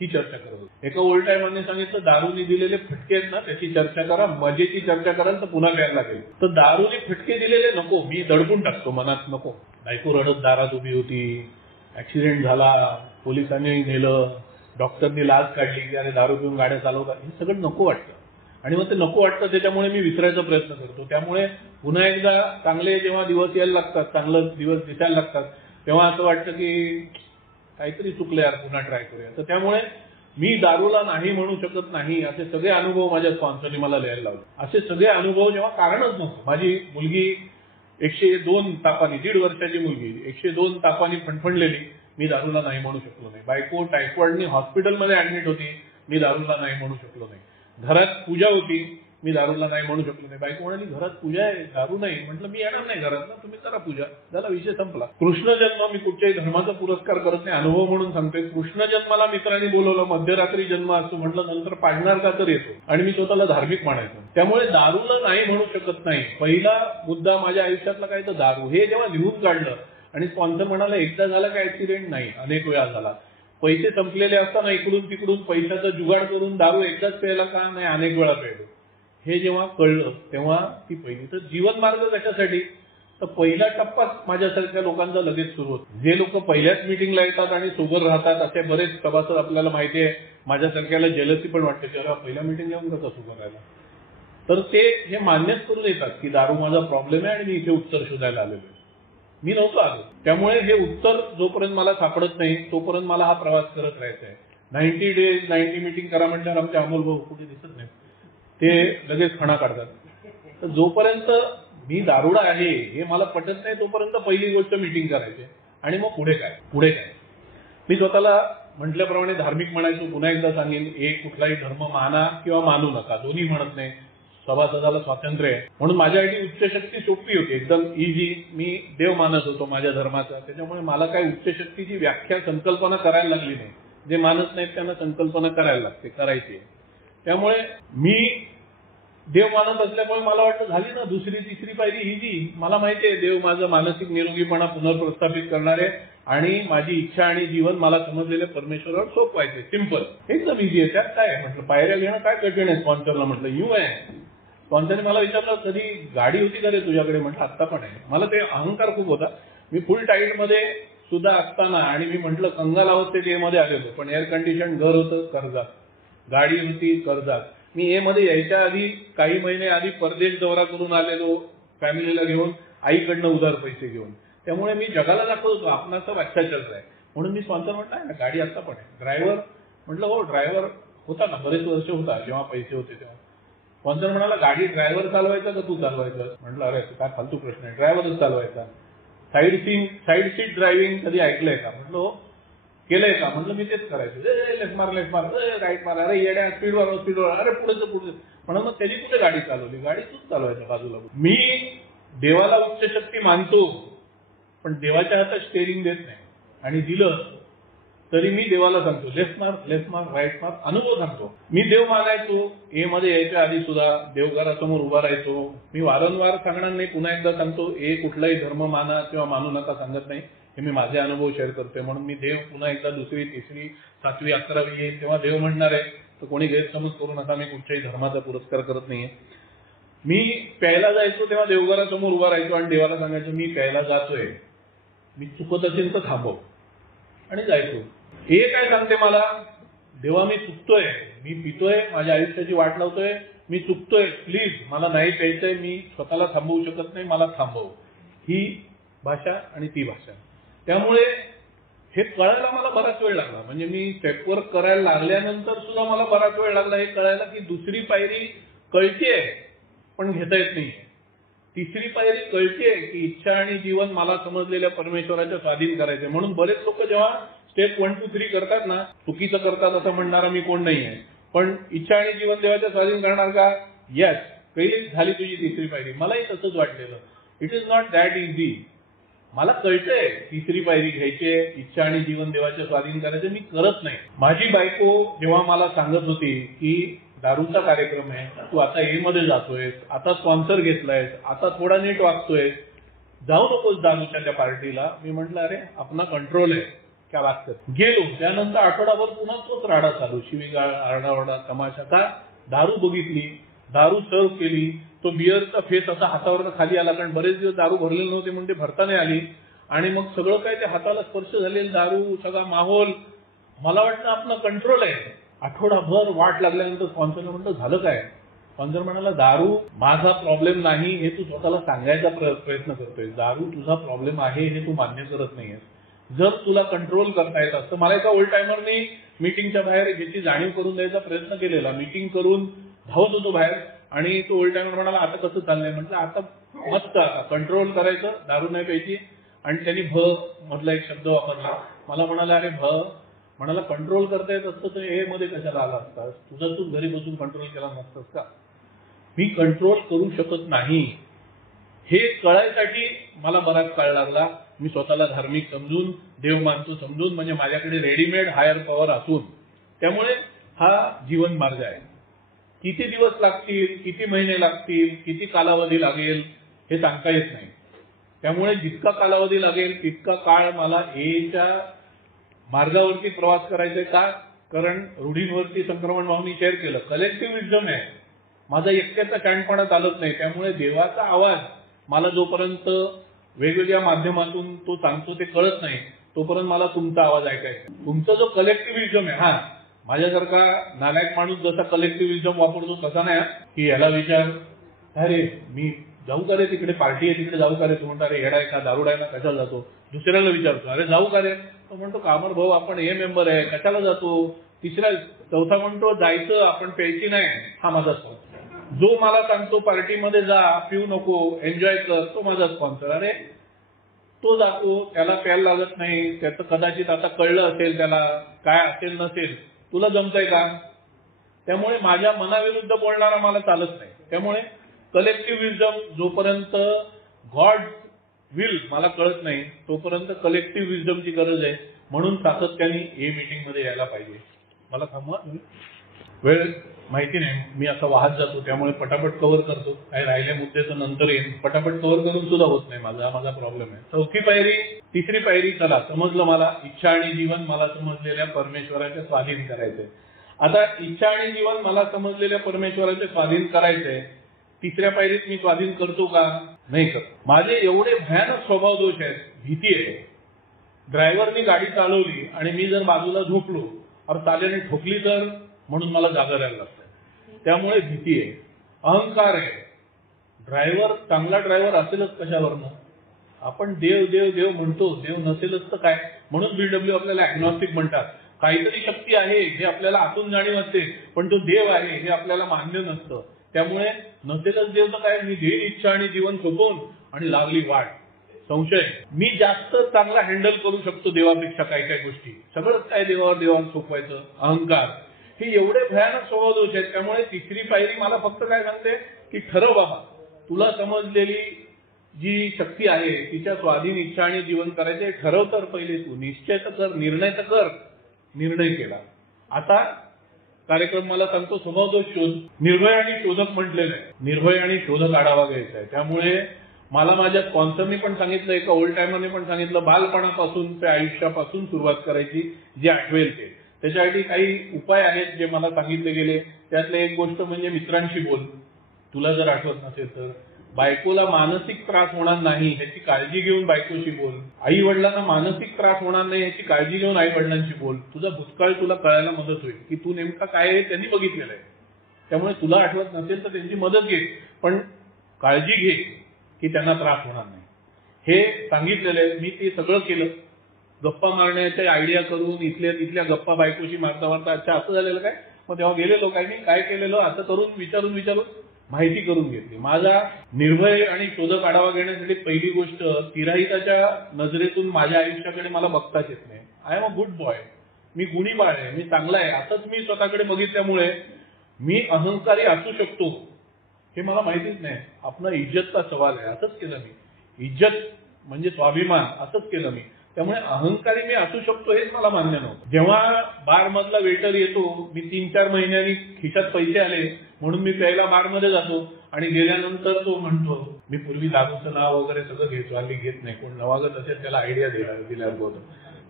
ही चर्चा करत होतो. एका ओल्ड टाइमरने सांगितलं दारूनी दिलेले फटके आहेत ना त्याची चर्चा करा, मजेची चर्चा कराल तर पुन्हा प्यायला लागेल. तर दारूनी फटके दिलेले नको, मी दडपून टाकतो मनात, नको. बायको रडत दारात उभी होती, ऍक्सिडेंट झाला, पोलिसांनी नेलं, डॉक्टरनी लाच काढली की अरे दारू पिऊन गाड्या चालवतात, हे सगळं नको वाटतं. आणि मग ते नको वाटतं त्याच्यामुळे मी विसरायचा प्रयत्न करतो. त्यामुळे पुन्हा एकदा चांगले जेव्हा दिवस यायला लागतात, चांगलं दिवस दिसायला लागतात, तेव्हा असं वाटतं की काहीतरी चुकलं यार, पुन्हा ट्राय करूया. तर त्यामुळे मी दारूला नाही म्हणू शकत नाही असे सगळे अनुभव माझ्या स्पॉन्सरने मला लिहायला लावले. असे सगळे अनुभव जेव्हा कारणच नव्हतं. माझी मुलगी 102 तापांनी, 1.5 वर्षाची मुलगी 102 तापांनी फणफणलेली, मी दारूला नाही म्हणू शकलो नाही. बायको टायफॉइडनी हॉस्पिटलमध्ये ऍडमिट होती, मी दारूला नाही म्हणू शकलो नाही. घरात पूजा होती, मी दारूला नाही म्हणू शकलो नाही. बायको म्हणाली घरात पूजा आहे, दारू नाही. म्हटलं मी येणार नाही घरात ना, तुम्ही करा पूजा, झाला विषय संपला. कृष्ण जन्म, मी कुठच्याही धर्माचा पुरस्कार करत नाही, अनुभव म्हणून सांगतोय. कृष्ण जन्माला मित्रांनी बोलवलं, मध्यरात्री जन्म असतो म्हटलं, नंतर पाडणार का तर येतो, आणि मी स्वतःला धार्मिक म्हणायचो. त्यामुळे दारूला नाही म्हणू शकत नाही. पहिला मुद्दा माझ्या आयुष्यातला काय तर दारू. हे जेव्हा लिहून काढलं आणि स्पॉन्सर म्हणाला एकदा झाला काय ऍक्सिडेंट, नाही अनेक वेळा झाला. पैसे संपलेले असताना इकडून तिकडून पैशाचा जुगाड करून दारू एकदाच प्यायला का नाही, अनेक वेळा प्यायलो. हे जेव्हा कळलं तेव्हा ती पहिली. तर जीवन मार्ग कशासाठी, तर पहिला टप्पा माझ्यासारख्या लोकांचा लगेच सुरू होतो. जे लोक पहिल्याच मिटिंगला येतात आणि सोबर राहतात असे बरेच सभासद आपल्याला माहिती आहे. माझ्यासारख्याला जेलसी पण वाटते, तेव्हा पहिल्या मिटिंग येऊन कसं सोबर राहायला. तर ते हे मान्यच करून येतात की दारू माझा प्रॉब्लेम आहे आणि मी इथे उत्तर शोधायला आलेलो आहे. मी नव्हतो आलो. त्यामुळे हे उत्तर जोपर्यंत मला सापडत नाही तोपर्यंत मला हा प्रवास करत राहायचा आहे. 90 डेज 90 मिटिंग करा म्हटल्यावर आमचे अमोल भाऊ कुठे दिसत नाही, ते लगेच खणा काढतात. तर जोपर्यंत मी दारुडा आहे हे मला पटत नाही तोपर्यंत पहिली गोष्ट मीटिंग करायची, आणि मग पुढे काय. मी स्वतःला म्हटल्याप्रमाणे धार्मिक म्हणायचो. पुन्हा एकदा सांगेन, एक कुठलाही धर्म माना किंवा मानू नका, दोन्ही म्हणत नाही. सभासदाला स्वातंत्र्य आहे. म्हणून माझ्यासाठी उच्च शक्ती सोपी होती, एकदम इझी. मी देव मानत होतो माझ्या धर्माचा, त्याच्यामुळे मला काही उच्च शक्तीची व्याख्या संकल्पना करायला लागली नाही. जे मानत नाहीत त्यांना संकल्पना करायला लागते, करायची. त्यामुळे मी देव मानत असल्यामुळे मला वाटतं झाली ना दुसरी तिसरी पायरी इझी. मला माहिती आहे देव माझं मानसिक निरोगीपणा पुनर्प्रस्थापित करणार आहे आणि माझी इच्छा आणि जीवन मला समजलेल्या परमेश्वरावर सोपवायचे. सिंपल, एकदम इझी आहे. त्यात काय म्हटलं, पायऱ्या घेणं काय कठीण आहे. स्पॉन्सरला म्हटलं यू आहे. स्पॉन्सरने मला विचारलं कधी गाडी होती का रे तुझ्याकडे, म्हटलं आत्ता पण आहे. मला ते अहंकार खूप होता. मी फुल टाईट मध्ये सुद्धा असताना, आणि मी म्हटलं कंगाल अवस्थेत ए मध्ये आलेलो, पण एअर कंडिशन घर होतं कर्जात, गाडी होती कर्जात. मी ए मध्ये यायच्या आधी काही महिने आधी परदेश दौरा करून आलेलो फॅमिलीला घेऊन, आईकडनं उधार पैसे घेऊन. त्यामुळे मी जगाला दाखवत होतो आपणाचा व्याख्या चल आहे. म्हणून मी स्पॉन्सर म्हटलं आहे ना गाडी आत्ता पण आहे. ड्रायव्हर म्हटलं हो ड्रायव्हर होता ना, बरेच वर्ष होता जेव्हा पैसे होते तेव्हा. स्पॉन्सर म्हणाला गाडी ड्रायव्हर चालवायचा का तू चालवायचं. म्हटलं अरे काय फालतू प्रश्न आहे, ड्रायव्हरच चालवायचा. साईड सीट ड्रायव्हिंग कधी ऐकलंय का. म्हटलं हो. केलंय का. म्हटलं मी तेच करायचं. लेफ्ट मार राईट मार, अरे येड्या स्पीडवर, अरे पुढे. म्हणून मग त्याची कुठे गाडी चालवली, गाडी तूच चालवायचं बाजूला. मी देवाला उच्च शक्ती मानतो, पण देवाच्या हातात स्टेरिंग देत नाही. आणि दिलं तरी मी देवाला सांगतो लेफ्ट मार राईट मार, अनुभव सांगतो. मी देव मानायचो. ए मध्ये यायच्या आधी सुद्धा देवघरासमोर उभा राहायचो. मी वारंवार सांगणार नाही, पुन्हा एकदा सांगतो, ए कुठलाही धर्म माना किंवा मानू नका सांगत नाही. हे मी माझे अनुभव शेअर करतोय. म्हणून मी देव पुन्हा एकदा दुसरी तिसरी 7वी 11वी येईल तेव्हा देव म्हणणार आहे, तर कोणी गैरसमज करू नका. मी कुठच्याही धर्माचा पुरस्कार करत नाहीये. मी प्यायला जायचो तेव्हा देवघरासमोर उभा राहायचो आणि देवाला सांगायचो मी प्यायला जातोय, मी चुकत असेल तर थांबव, आणि जायचो. हे काय सांगते मला, देवा मी चुकतोय, मी पितोय, माझ्या आयुष्याची वाट लावतोय, मी चुकतोय, प्लीज मला नाही प्यायचंय, मी स्वतःला थांबवू शकत नाही, मला थांबव. ही भाषा आणि ती भाषा. त्यामुळे हे कळायला मला बराच वेळ लागला. म्हणजे मी स्टेपवर्क करायला लागल्यानंतर सुद्धा मला बराच वेळ लागला हे कळायला की दुसरी पायरी कळतीये पण घेता येत नाहीये. तिसरी पायरी कळतीये की इच्छा आणि जीवन मला समजलेल्या परमेश्वराच्या स्वाधीन करायचे. म्हणून बरेच लोक जेव्हा स्टेप 1, 2, 3 करतात ना, चुकीचं करतात असं म्हणणारा मी कोण नाहीये. पण इच्छा आणि जीवन देवाच्या स्वाधीन करणार का, येस, पहिली झाली तुझी तिसरी पायरी. मलाही तसंच वाटलेलं. It is not that easy. मला कळतंय तिसरी पायरी घ्यायची, इच्छा आणि जीवन देवाच्या स्वाधीन करायचं, मी करत नाही. माझी बायको जेव्हा मला सांगत होती की दारूचा कार्यक्रम आहे, तू आता ए मध्ये जातोयस, आता स्पॉन्सर घेतलायस, आता थोडा नीट वागतोय, जाऊ नकोस दारूच्या त्या पार्टीला. मी म्हटलं अरे आपला कंट्रोल आहे, क्या बात कर. गेलो. त्यानंतर आठवडाभर पुन्हा तोच राडा चालू, शिवीगाळ, आरडाओरडा, तमाशा. का, दारू बघितली, दारू सर्व केली, तो बिअरचा फेस असा हातावरनं खाली आला, कारण बरेच दिवस दारू भरलेले नव्हते म्हणून ते भरता नाही आली. आणि मग सगळं काय ते हाताला स्पर्श झालेलं दारू, सगळा माहोल. मला वाटतं आपला कंट्रोल आहे. आठवडाभर वाट लागल्यानंतर स्पॉन्सरला म्हटलं झालं काय. स्पॉन्सर म्हणाला दारू माझा प्रॉब्लेम नाही हे तू स्वतःला सांगायचा प्रयत्न करतोय, दारू तुझा प्रॉब्लेम आहे हे तू मान्य करत नाहीयेस. जर तुला कंट्रोल करता येत असतं, मला एका ओल्ड टायमरने मीटिंगच्या बाहेर याची जाणीव करून द्यायचा प्रयत्न केलेला. मीटिंग करून धावत होतो बाहेर आणि तो ओल्ड टायमर म्हणाला आता कसं चाललंय, म्हटलं आता मस्त, आता कंट्रोल करायचं, दारू नाही प्यायची. आणि त्यांनी भ मधला एक शब्द वापरला. मला म्हणाला अरे म्हणाला कंट्रोल करता येत असतं तर हे मध्ये कशाला आला असतास, तुझा तू घरी बसून कंट्रोल केला नसतास का. मी कंट्रोल करू शकत नाही हे कळायसाठी मला बराच काळ लागला. मी स्वतःला धार्मिक समजून, देव मानतो समजून, म्हणजे माझ्याकडे रेडीमेड हायर पॉवर असून, त्यामुळे हा जीवन मार्ग आहे. किती दिवस लागतील, किती महिने लागतील, किती कालावधी लागेल हे सांगता येत नाही. त्यामुळे जितका कालावधी लागेल तितका काळ मला एच्या मार्गावरती प्रवास करायचा आहे. का? कारण रूढींवरती संक्रमण भावनी शेअर केलं. कलेक्टिव्ह विजडम आहे, माझा एकट्याचा शहाणपणा चालत नाही. त्यामुळे देवाचा आवाज मला जोपर्यंत वेगवेगळ्या माध्यमातून तो सांगतो ते कळत नाही, तोपर्यंत मला तुमचा आवाज ऐकायचा. तुमचा जो कलेक्टिव्ह विजडम आहे, हा माझ्यासारखा नालायक माणूस जसा कलेक्टिव्ह विजडम वापरतो तसा नाही की याला विचार अरे मी जाऊ का रे तिकडे, पार्टी आहे तिकडे जाऊ का रे, तू म्हणतो अरे येडा आहे का, दारुडा आहे ना, कशाला जातो. दुसऱ्याला विचारतो अरे जाऊ का रे, तो म्हणतो कामर भाऊ आपण हे मेंबर आहे कशाला जातो. चौथा म्हणतो जायचं आपण प्यायची नाही. हा माझा स्पॉन्सर. जो मला सांगतो पार्टीमध्ये जा, पिऊ नको, एन्जॉय कर, तो माझा स्पॉन्सर. अरे तो जातो, त्याला प्यायला लागत नाही, त्याचं कदाचित आता कळलं असेल त्याला काय असेल नसेल, तुला जमतंय का. त्यामुळे माझ्या मनाविरुद्ध बोलणारा मला चालत नाही. त्यामुळे कलेक्टिव्ह विजडम जोपर्यंत गॉड विल मला कळत नाही तोपर्यंत कलेक्टिव्ह विजडमची गरज आहे. म्हणून सातत्याने हे मीटिंग मध्ये यायला पाहिजे. मला थांबवा, वेळ माहिती नाही, मी असं वाहत जातो त्यामुळे पटापट कव्हर करतो. काही राहिले मुद्दे तर नंतर येईल, पटापट कव्हर करून सुद्धा होत नाही, माझा प्रॉब्लेम आहे. चौथी पायरी, तिसरी पायरी, चला समजलं मला, इच्छा आणि जीवन मला समजलेल्या परमेश्वराच्या स्वाधीन करायचंय. आता इच्छा आणि जीवन मला समजलेल्या परमेश्वराचे स्वाधीन करायचंय. तिसऱ्या पायरीत मी स्वाधीन करतो का? नाही करत. माझे एवढे भयानक स्वभाव दोष आहेत. भीती आहे. ड्रायव्हरनी गाडी चालवली आणि मी जर बाजूला झोपलो और ताल्याने ठोकली तर, म्हणून मला जागा राहायला लागतं. त्यामुळे भीती आहे, अहंकार आहे. ड्रायव्हर चांगला ड्रायव्हर असेलच कशावरनं, आपण देव देव देव म्हणतो, देव नसेलच तर काय. म्हणून बीडब्ल्यू आपल्याला अॅग्नॉस्टिक म्हणतात. काहीतरी शक्ती आहे हे आपल्याला आतून जाणीव असते, पण तो देव आहे हे आपल्याला मान्य नसतं. त्यामुळे नसेलच देव तर काय, मी देईल इच्छा आणि जीवन सोपवून आणि लागली वाट. संशय, मी जास्त चांगला हँडल करू शकतो देवापेक्षा काही काही गोष्टी, सगळंच काय देवावर सोपवायचं. अहंकार, हे एवढे भयानक स्वभाव दोष आहेत. त्यामुळे तिसरी पायरी मला फक्त काय सांगते की ठरव बाबा, तुला समजलेली जी शक्ती आहे तिच्या स्वाधीन इच्छा आणि जीवन करायचे ठरव. तर पहिले तू निश्चय तर कर, निर्णय तर कर. निर्णय केला. आता कार्यक्रम मला सांगतो स्वभाव दोष शोध. निर्भय आणि शोधक म्हटलेलं आहे. निर्भय आणि शोधक आढावा घ्यायचा आहे. त्यामुळे मला माझ्या स्पॉन्सरनी पण सांगितलं, एका ओल्ड टायमरने पण सांगितलं, बालपणापासून ते आयुष्यापासून सुरुवात करायची, जे आठवेल ते. त्याच्यासाठी काही उपाय आहेत जे मला सांगितले गेले. त्यातले एक गोष्ट म्हणजे मित्रांशी बोल. तुला जर आठवत नसेल तर बायकोला मानसिक त्रास होणार नाही ह्याची काळजी घेऊन बायकोशी बोल. आई वडिलांना मानसिक त्रास होणार नाही ह्याची काळजी घेऊन आई वडिलांशी बोल. तुझा भूतकाळ तुला कळायला मदत होईल की तू नेमका काय आहे त्यांनी बघितलेलं आहे. त्यामुळे तुला आठवत नसेल तर त्यांची मदत घे, पण काळजी घे की त्यांना त्रास होणार नाही. हे सांगितलेलं आहे. मी ते सगळं केलं. गप्पा मारण्याच्या आयडिया करून इथल्या गप्पा बायकोशी मारता मारता अच्छा असं झालेलं काय, मग तेव्हा गेलेलो काय मी काय केलेलं असं करून विचारून माहिती करून घेतली. माझा निर्भय आणि शोधक आढावा घेण्यासाठी पहिली गोष्ट, तिराहिताच्या नजरेतून माझ्या आयुष्याकडे मला बघताच येत नाही. I am a good boy, मी गुणी बाळ आहे, मी चांगला आहे, असंच मी स्वतःकडे बघितल्यामुळे मी अहंकारी असू शकतो हे मला माहितीच नाही. आपला इज्जतचा सवाल आहे, असंच केलं मी. इज्जत म्हणजे स्वाभिमान, असंच केलं मी. त्यामुळे अहंकारी मी असू शकतो हेच मला मान्य नव्हतं. जेव्हा बार मधला वेटर येतो, मी 3-4 महिन्यांनी खिशात पैसे आले म्हणून मी प्यायला बारमध्ये जातो आणि गेल्यानंतर तो म्हणतो, मी पूर्वी दारूचं नाव वगैरे सगळं घ्यायचो, हल्ली घेत नाही. कोण नवागत असेल त्याला आयडिया दिल्यावर होतं.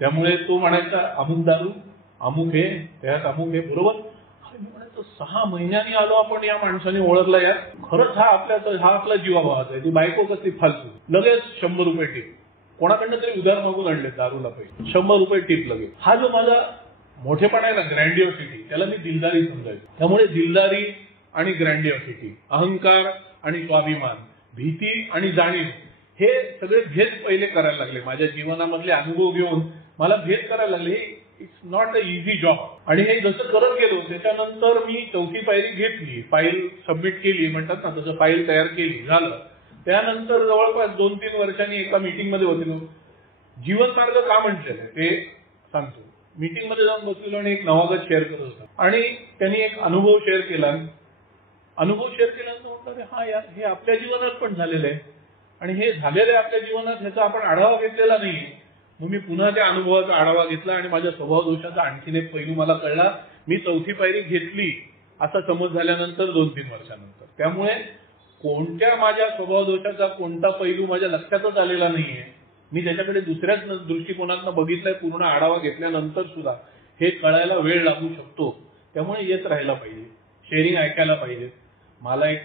त्यामुळे तो म्हणायचा अमुक दारू, अमुक हे, त्यात अमुक हे, बरोबर. मी म्हणायचो 6 महिन्यांनी आलो आपण, या माणसाने ओळखला यार, खरंच हा आपला जीवाभावाचा आहे. ती बायको कसली फालतू, लगेच 100 रुपये टिप. कोणाकडनं तरी उधार मागून आणले दारूला पैसे, 100 रुपये टिप लगेच. हा जो माझा मोठेपणा आहे ना, ग्रँडिओसिटी, त्याला मी दिलदारी समजायचो. त्यामुळे दिलदारी आणि ग्रँडिओसिटी, अहंकार आणि स्वाभिमान, भीती आणि जाणीव, हे सगळे भेद पहिले करायला लागले. माझ्या जीवनामधले अनुभव घेऊन मला भेद करायला लागले. It's not a easy job. आणि हे जसं करत गेलो त्याच्यानंतर मी चौथी पायरी घेतली, फाईल सबमिट केली, म्हणतात ना तसं फाईल तयार केली, झालं. त्यानंतर जवळपास 2-3 वर्षांनी एका मीटिंगमध्ये बसलो. जीवन मार्ग का म्हटलेलं ते सांगतो. मीटिंगमध्ये जाऊन बसलेलो आणि एक नवागत शेअर करत होता आणि त्यांनी एक अनुभव शेअर केला. अनुभव शेअर केल्यानंतर म्हटलं हा यार हे आपल्या जीवनात पण झालेलं आहे आणि हे झालेलं आहे आपल्या जीवनात, ह्याचा आपण आढावा घेतलेला नाहीये. मग मी पुन्हा त्या अनुभवाचा आढावा घेतला आणि माझ्या स्वभाव दोषाचा आणखीन एक पैलू मला कळला. मी चौथी पायरी घेतली असा समज झाल्यानंतर 2-3 वर्षानंतर. त्यामुळे कोणत्या माझ्या स्वभाव दोषाचा कोणता पैलू माझ्या लक्षातच आलेला नाहीये. मी त्याच्याकडे दुसऱ्याच दृष्टिकोनातून बघितलंय. पूर्ण आढावा घेतल्यानंतर सुद्धा हे कळायला वेळ लागू शकतो. त्यामुळे येत राहायला पाहिजे, शेअरिंग ऐकायला पाहिजे. मला एक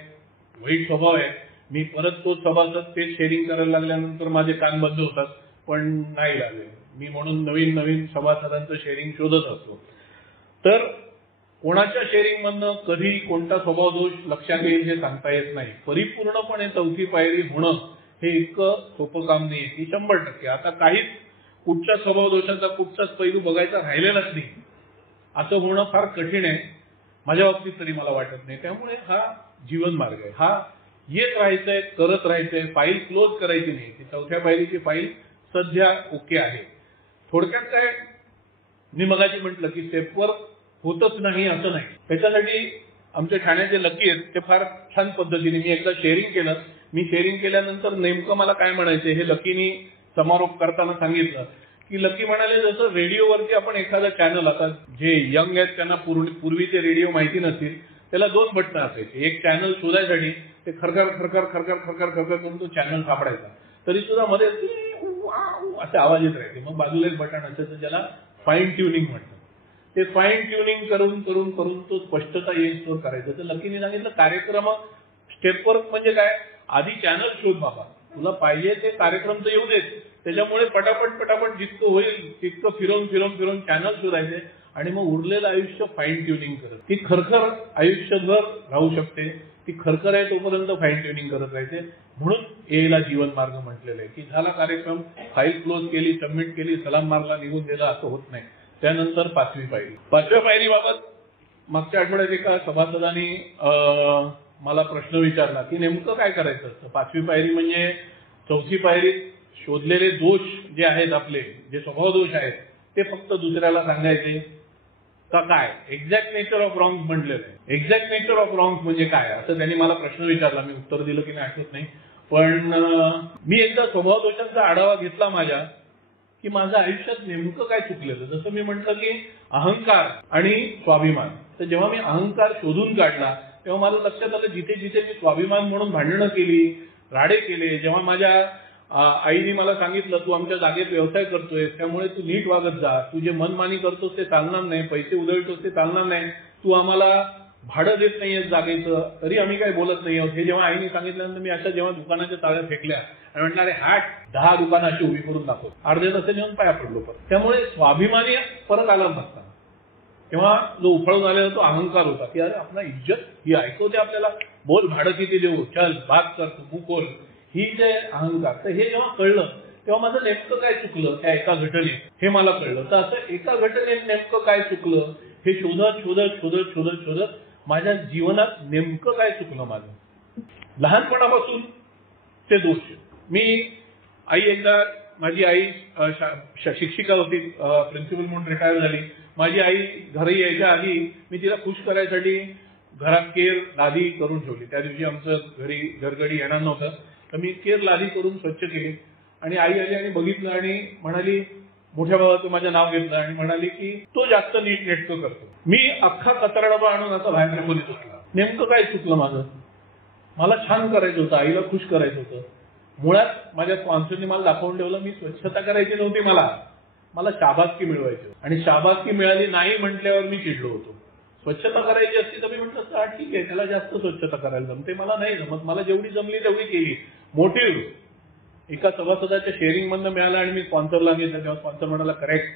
वाईट स्वभाव आहे. मी परत तोच सभासद तेच शेअरिंग करायला लागल्यानंतर माझे कान बंद होतात, पण नाही लागले. मी म्हणून नवीन नवीन सभासदांचं शेअरिंग शोधत असतो. तर कोणाच्या शेअरिंग मधनं कधी कोणता स्वभाव दोष लक्षात येईल हे सांगता येत नाही. परिपूर्णपणे चौथी पायरी होणं हे इतकं सोपं काम नाहीये की 100%. आता काहीच कुठच्या स्वभाव दोषाचा कुठचाच पैलू बघायचा राहिलेलाच नाही. असं होणं फार कठीण आहे. माझ्या बाबतीत तरी मला वाटत नाही. त्यामुळे हा जीवन मार्ग आहे. हा येत राहायचंय, करत राहायचंय. फाईल क्लोज करायची नाही. ती चौथ्या पायरीची फाईल सध्या ओके आहे. थोडक्यात काय मी मगाशी म्हटलं की स्टेपवर होतच नाही असं नाही. त्याच्यासाठी आमच्या ठाण्याचे लकी आहेत, ते फार छान पद्धतीने मी एकदा शेअरिंग केलं. मी शेअरिंग केल्यानंतर नेमकं मला काय म्हणायचं हे लकीनी समारोप करताना सांगितलं की लकी म्हणाले जसं रेडिओवरती आपण एखादा चॅनल, आता जे यंग आहेत त्यांना पूर्वीचे रेडिओ माहिती नसतील, त्याला 2 बटणं असायचे. एक चॅनल शोधायसाठी ते खरखर खरखर खरखर खरखर खरखर करून तो चॅनल सापडायचा, तरी सुद्धा मध्ये असे आवाज येत राहायचे. मग बाजूला एक बटन असायचं ज्याला फाईन ट्युनिंग म्हणतात. ते फाईन ट्युनिंग करून करून करून तो स्पष्टता येईल करायचं. तर लकीने सांगितलं कार्यक्रम स्टेपवर म्हणजे काय, आधी चॅनल शोध बाबा, तुला पाहिजे ते कार्यक्रम तर येऊ देत, त्याच्यामुळे पटापट पटापट जितकं होईल तितकं फिरवून फिरवून फिरवून चॅनल शोधायचे आणि मग उरलेलं आयुष्य फाईन ट्युनिंग करत. ती खरखर आयुष्यभर राहू शकते. ती खरखर आहे तोपर्यंत फाईन ट्युनिंग करत राहायचे. म्हणून एला जीवन मार्ग म्हटलेलं आहे की झाला कार्यक्रम, फाईल क्लोज केली, सबमिट केली, सलाम मारला, निघून दिला, असं होत नाही. त्यानंतर 5वी पायरी. 5व्या पायरीबाबत मागच्या आठवड्यात एका सभासदांनी मला प्रश्न विचारला की नेमकं काय करायचं असतं. 5वी पायरी म्हणजे चौथी पायरीत शोधलेले दोष जे आहेत आपले, जे स्वभाव दोष आहेत, ते फक्त दुसऱ्याला सांगायचे का काय. एक्झॅक्ट नेचर ऑफ रॉंग्स म्हटलेलं आहे. एक्झॅक्ट नेचर ऑफ रॉंग्स म्हणजे काय असं त्यांनी मला प्रश्न विचारला. मी उत्तर दिलं की नाही आठवत नाही, पण मी एकदा स्वभाव दोषांचा आढावा घेतला माझ्या की माझं आयुष्यात नेमकं काय चुकलेलं. जसं मी म्हटलं की अहंकार आणि स्वाभिमान. तर जेव्हा मी अहंकार शोधून काढला तेव्हा मला लक्षात आलं जिथे जिथे मी स्वाभिमान म्हणून भांडणं केली, राडे केले. जेव्हा माझ्या आईने मला सांगितलं तू आमच्या जागेत व्यवसाय करतोय त्यामुळे तू नीट वागत जा, तू जे मनमानी करतोस ते चालणार नाही, पैसे उधळतोस ते चालणार नाही, तू आम्हाला भाडं देत नाहीये जागेचं तरी आम्ही काही बोलत नाही आहोत, हे जेव्हा आईने सांगितल्यानंतर मी अशा जेव्हा दुकानाच्या ताळ्या फेकल्या आणि म्हटलं अरे हाट 10 दुकानं अशी उभी करून दाखव, अर्धे तास जेवण पाया पडलो. परत त्यामुळे स्वाभिमानी परत आला नसता. तेव्हा जो उफळून आलेला तो अहंकार होता की अरे आपला इज्जत ही ऐकवते आपल्याला, बोल भाडं किती देऊ, चल बात कर, तू बोल, ही जे अहंकार. तर हे जेव्हा कळलं तेव्हा माझं नेमकं काय चुकलं त्या एका घटनेत हे मला कळलं. तर असं एका घटनेत नेमकं काय चुकलं हे शोधत शोधत शोधत शोधत शोधत माझ्या जीवनात नेमकं काय चुकलं माझं लहानपणापासून ते दोष. मी आई एकदा, माझी आई शिक्षिका होती, प्रिन्सिपल म्हणून रिटायर झाली. माझी आई घरी यायच्या आधी मी तिला खुश करायसाठी घरात केर लादी करून ठेवली. त्या दिवशी आमचं घरी घरगडी येणार नव्हतं तर मी केर लादी करून स्वच्छ केली आणि आई आली आणि बघितलं आणि म्हणाली, मोठ्या भावाचं माझं नाव घेतलं आणि म्हणाली की तो जास्त नीट नेटकं करतो. मी अख्खा कचरा डबा आणून आता बाहेर खोलीत होता. नेमकं काय चुकलं माझं, मला छान करायचं होतं, आईला खुश करायचं होतं. मुळात माझ्या स्पॉन्सरने मला दाखवून ठेवलं मी स्वच्छता करायची नव्हती, मला शाबासकी मिळवायची आणि शाबासकी मिळाली नाही म्हटल्यावर मी चिडलो होतो. स्वच्छता करायची असती तर मी म्हटलं ठीक आहे त्याला जास्त स्वच्छता करायला जमते, मला नाही जमत, मला जेवढी जमली तेवढी केली. मोटिव्ह एका सभासदाच्या शेअरिंग मधनं मिळाला आणि मी स्पॉन्सरला घेतलं तेव्हा स्पॉन्सर म्हणाला करेक्ट,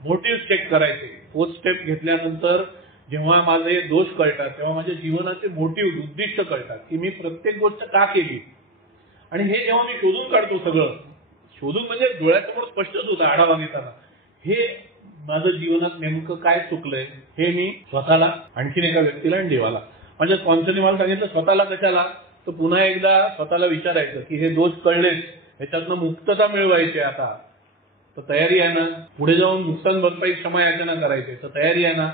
मोटिव्ह चेक करायचे. तोच स्टेप घेतल्यानंतर जेव्हा माझे दोष कळतात तेव्हा माझ्या जीवनाचे मोटिव्ह उद्दिष्ट कळतात की मी प्रत्येक गोष्ट का केली आणि हे जेव्हा मी शोधून काढतो सगळं, शोधून म्हणजे डोळ्यासमोर स्पष्टच होतं आढावा घेताना, हे माझं जीवनात नेमकं काय चुकलंय हे मी स्वतःला, आणखीन एका व्यक्तीला आणि देवाला, माझ्या स्पॉन्सरने मला सांगितलं स्वतःला कशाला, तर पुन्हा एकदा स्वतःला विचारायचं की हे दोष कळलेच, ह्याच्यातनं मुक्तता मिळवायची आता, तर तयारी आहे ना, पुढे जाऊन नुकसान भरपाई क्षमा याचना करायची तर तयारी आहे ना,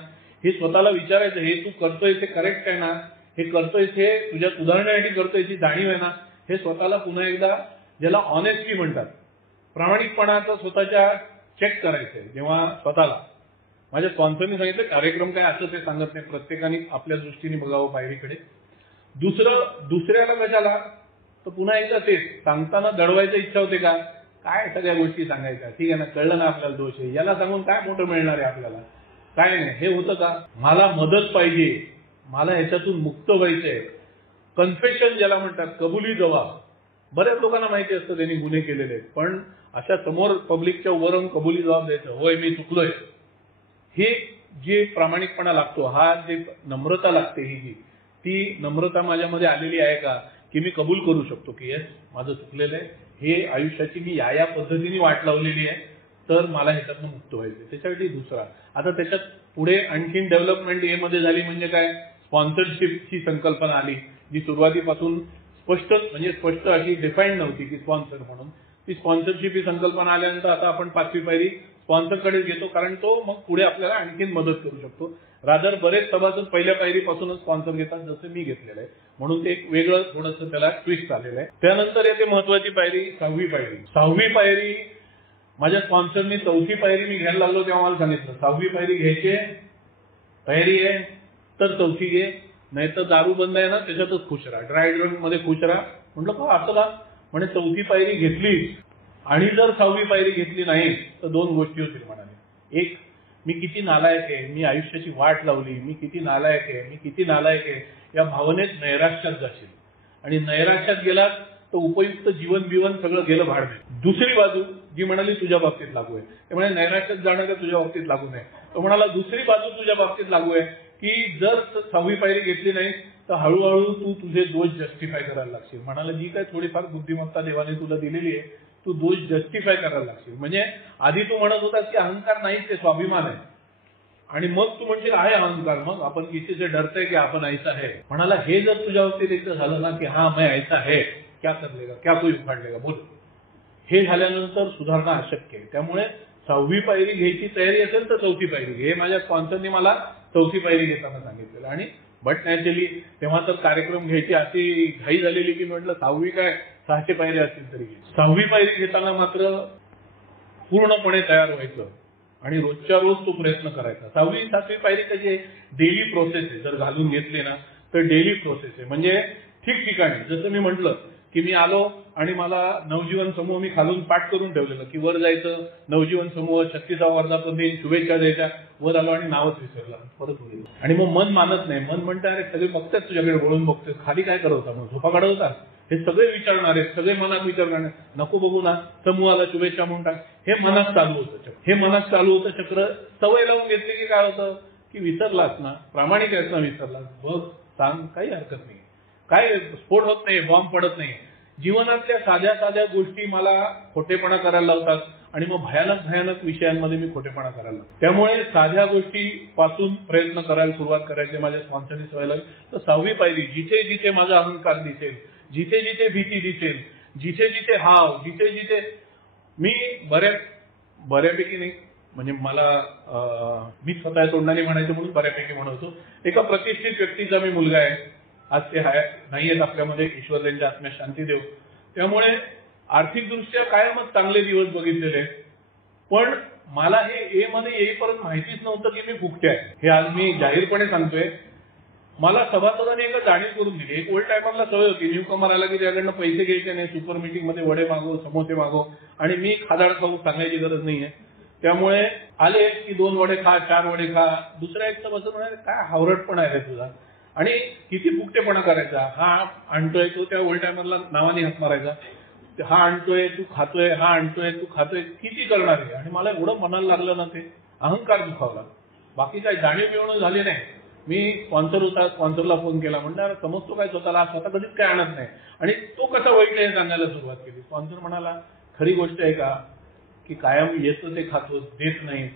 हे स्वतःला विचारायचं. हे तू करतोय ते करेक्ट आहे ना, हे करतोय हे तुझ्या सुधारण्यासाठी करतोय ती जाणीव आहे ना, हे स्वतःला पुन्हा एकदा, ज्याला ऑनेस्टी म्हणतात, प्रामाणिकपणाचं स्वतःच्या चेक करायचंय. जेव्हा स्वतःला, माझ्या स्पॉन्सरने सांगितलं कार्यक्रम काय असं ते सांगत नाही, प्रत्येकाने आपल्या दृष्टीने बघावं पायरीकडे. दुसऱ्याला कशाला, तर पुन्हा एकदा तेच सांगताना दडवायची इच्छा होते का, काय सगळ्या गोष्टी सांगायच्या, ठीक आहे ना, कळलं ना आपल्याला दोष आहे, याला सांगून काय मोठं मिळणार आहे आपल्याला, काय नाही, हे होतं का. मला मदत पाहिजे, मला ह्याच्यातून मुक्त व्हायचंय. कन्फेशन ज्याला म्हणतात, कबुली जबाब. बऱ्याच लोकांना माहिती असतं त्यांनी गुन्हे केलेले, पण अशा समोर पब्लिकच्या उभं कबुली जबाब द्यायचं, होय मी चुकलोय, हे जे प्रामाणिकपणा लागतो, हा जे नम्रता लागते, ही ती नम्रता माझ्यामध्ये आलेली आहे का, की मी कबूल करू शकतो की येस माझं चुकलेलं आहे, हे आयुष्याची मी या पद्धतीने वाट लावलेली आहे, तर मला ह्याच्यातनं मुक्त व्हायचं. त्याच्यासाठी दुसरा, आता त्याच्यात पुढे आणखीन डेव्हलपमेंट ए मध्ये झाली, म्हणजे काय, स्पॉन्सरशिपची संकल्पना आली, जी सुरुवातीपासून स्पष्ट अशी डिफाईन नव्हती की स्पॉन्सर म्हणून. ती स्पॉन्सरशिप ही संकल्पना आल्यानंतर आता आपण 5वी पायरी स्पॉन्सरकडे घेतो, कारण तो मग पुढे आपल्याला आणखीन मदत करू शकतो. रादर बरेच सभासद पहिल्या पायरीपासूनच स्पॉन्सर घेतात, जसं मी घेतलेलं आहे, म्हणून ते एक वेगळं थोडंसं त्याला ट्विस्ट आलेलं आहे. त्यानंतर येते महत्वाची पायरी, 6वी पायरी. 6वी पायरी माझ्या स्पॉन्सरनी 4थी पायरी मी घ्यायला लागलो तेव्हा मला सांगितलं, 6वी पायरी घ्यायची तयारी आहे तर 4थी घे, नाही तर दारू बंद आहे ना त्याच्यातच खुश राहा, ड्राय ड्रंक मध्ये खुश राहा. म्हटलं का असं का, म्हणे 4थी पायरी घेतली आणि जर 6वी पायरी घेतली नाही तर 2 गोष्टी होतील म्हणाले. एक, मी किती नालायक आहे, मी आयुष्याची वाट लावली, मी किती नालायक आहे, मी किती नालायक आहे, या भावनेत नैराश्यात जाशील, आणि नैराश्यात गेलात तर उपयुक्त जीवन बिवन सगळं गेलं भाडणे. दुसरी बाजू जी म्हणाली तुझ्या बाबतीत लागू आहे, ते म्हणे नैराश्यात जाणं का तुझ्या बाबतीत लागू नाही, तो म्हणाला दुसरी बाजू तुझ्या बाबतीत लागू आहे की जर 6वी पायरी घेतली नाही तर हळूहळू तू तुझे दोष जस्टिफाय करायला लागशील. म्हणाला जी काय थोडीफार बुद्धिमत्ता देवाने तुला दिलेली आहे, तू दोष जस्टिफाय करायला लागशील. म्हणजे आधी तू म्हणत होतास की अहंकार नाही, ते स्वाभिमान आहे, आणि मग तू म्हणशील आहे अहंकार, मग आपण किसी से डरते की आपण ऐसा है. म्हणाला हे जर तुझ्या बाबतीत एकदा झालं ना की हा मैं ऐसा है, क्या कर लेगा, क्या कोई उखाड़ लेगा, बोल, हे झाल्यानंतर सुधारणा अशक्य आहे. त्यामुळे 6वी पायरी घ्यायची तयारी असेल तर 4थी पायरी घे, हे माझ्या स्पॉन्सरनी मला 4थी पायरी घेताना सांगितलेलं. आणि बट नॅचरली तेव्हा तर कार्यक्रम घ्यायची अशी घाई झालेली की म्हटलं 6वी काय 600 पायरी असतील तरी घे. 6वी पायरी घेताना मात्र पूर्णपणे तयार व्हायचं आणि रोजच्या रोज तो प्रयत्न करायचा. 6वी 7वी पायरी कशी आहे, डेली प्रोसेस आहे, जर घालून घेतली ना तर डेली प्रोसेस आहे. म्हणजे ठिकठिकाणी जसं मी म्हटलं की मी आलो आणि मला नवजीवन समूह मी खालून पाठ करून ठेवलेलं की वर जायचं, नवजीवन समूह 36वा वर्धापन शुभेच्छा द्यायच्या, वर आलो आणि नावच विसरला, परत होईल. आणि मग मन मानत नाही, मन म्हणतं अरे सगळे बघतात तुझ्याकडे वळून बघतात, खाली काय करत होता, मग झोपा काढत होता, हे सगळे विचारणार आहेत, सगळे मनात विचारणार, नको बघू ना, समूहाला शुभेच्छा म्हणून टाक, हे मनात चालू होतं चक्र. हे मनात चालू होतं चक्र. सवय लावून घेतली की काय होतं की विसरलास ना, प्रामाणिक आहेस ना, विसरलास, बघ सांग, काही हरकत नाही, काय स्फोट होत नाही, बॉम्ब पडत नाही. जीवनातल्या साध्या साध्या गोष्टी मला खोटेपणा करायला लावतात आणि मग भयानक भयानक विषयांमध्ये मी खोटेपणा करायला लागतो. त्यामुळे साध्या गोष्टीपासून प्रयत्न करायला सुरुवात करायचे माझ्या स्पॉन्सरनी सवय लागली. तर 6वी पायरी, जिथे जिथे माझा अहंकार दिसेल, जिथे जिथे भीती दिसेल, जिथे जिथे हाव, जिथे जिथे मी बऱ्यापैकी नाही, म्हणजे मला मी स्वतः तोंडाने म्हणायचं म्हणून बऱ्यापैकी म्हणतो, एका प्रतिष्ठित व्यक्तीचा मी मुलगा आहे. आज ते नाहीयेत आपल्यामध्ये, ईश्वर त्यांच्या आत्म्यास शांती देव. त्यामुळे आर्थिकदृष्ट्या कायमच चांगले दिवस बघितलेले, पण मला हे ए मध्ये येईपर्यंत माहितीच नव्हतं की मी फुकटे आहे. हे आज मी जाहीरपणे सांगतोय. मला सभासदांनी एका जाणीव करून दिली. एक ओल्ड टायमरला सवय होती, न्यूकमर आला की त्याकडनं पैसे घ्यायचे नाही, सुपर मीटिंग मध्ये वडे मागव, समोसे मागव, आणि मी खादाड खाऊ सांगायची गरज नाहीये. त्यामुळे आले की 2 वडे खा, 4 वडे खा, दुसऱ्या एक बसून म्हणाले काय हावरटपणा आहे रे तुझा, आणि किती फुकटेपणा करायचा. हा आणतोय, तो त्या ओल्ड टायमरला नावाने हात मारायचा, हा आणतोय तू खातोय, हा आणतोय तू खातोय, किती करणार आहे. आणि मला एवढं मनाला लागलं ना, ते अहंकार दुखावला. बाकी काय जाणीव मिळवणं झाली नाही, मी स्पॉन्सर होता, स्पॉन्सरला फोन केला, म्हटलं समजतो काय स्वतःला, स्वतः कधीच काय आणत नाही, आणि तो कसा वाईट आहे सांगायला सुरुवात केली. स्पॉन्सर म्हणाला खरी गोष्ट आहे का की कायम येतं ते खातोस, देत नाही,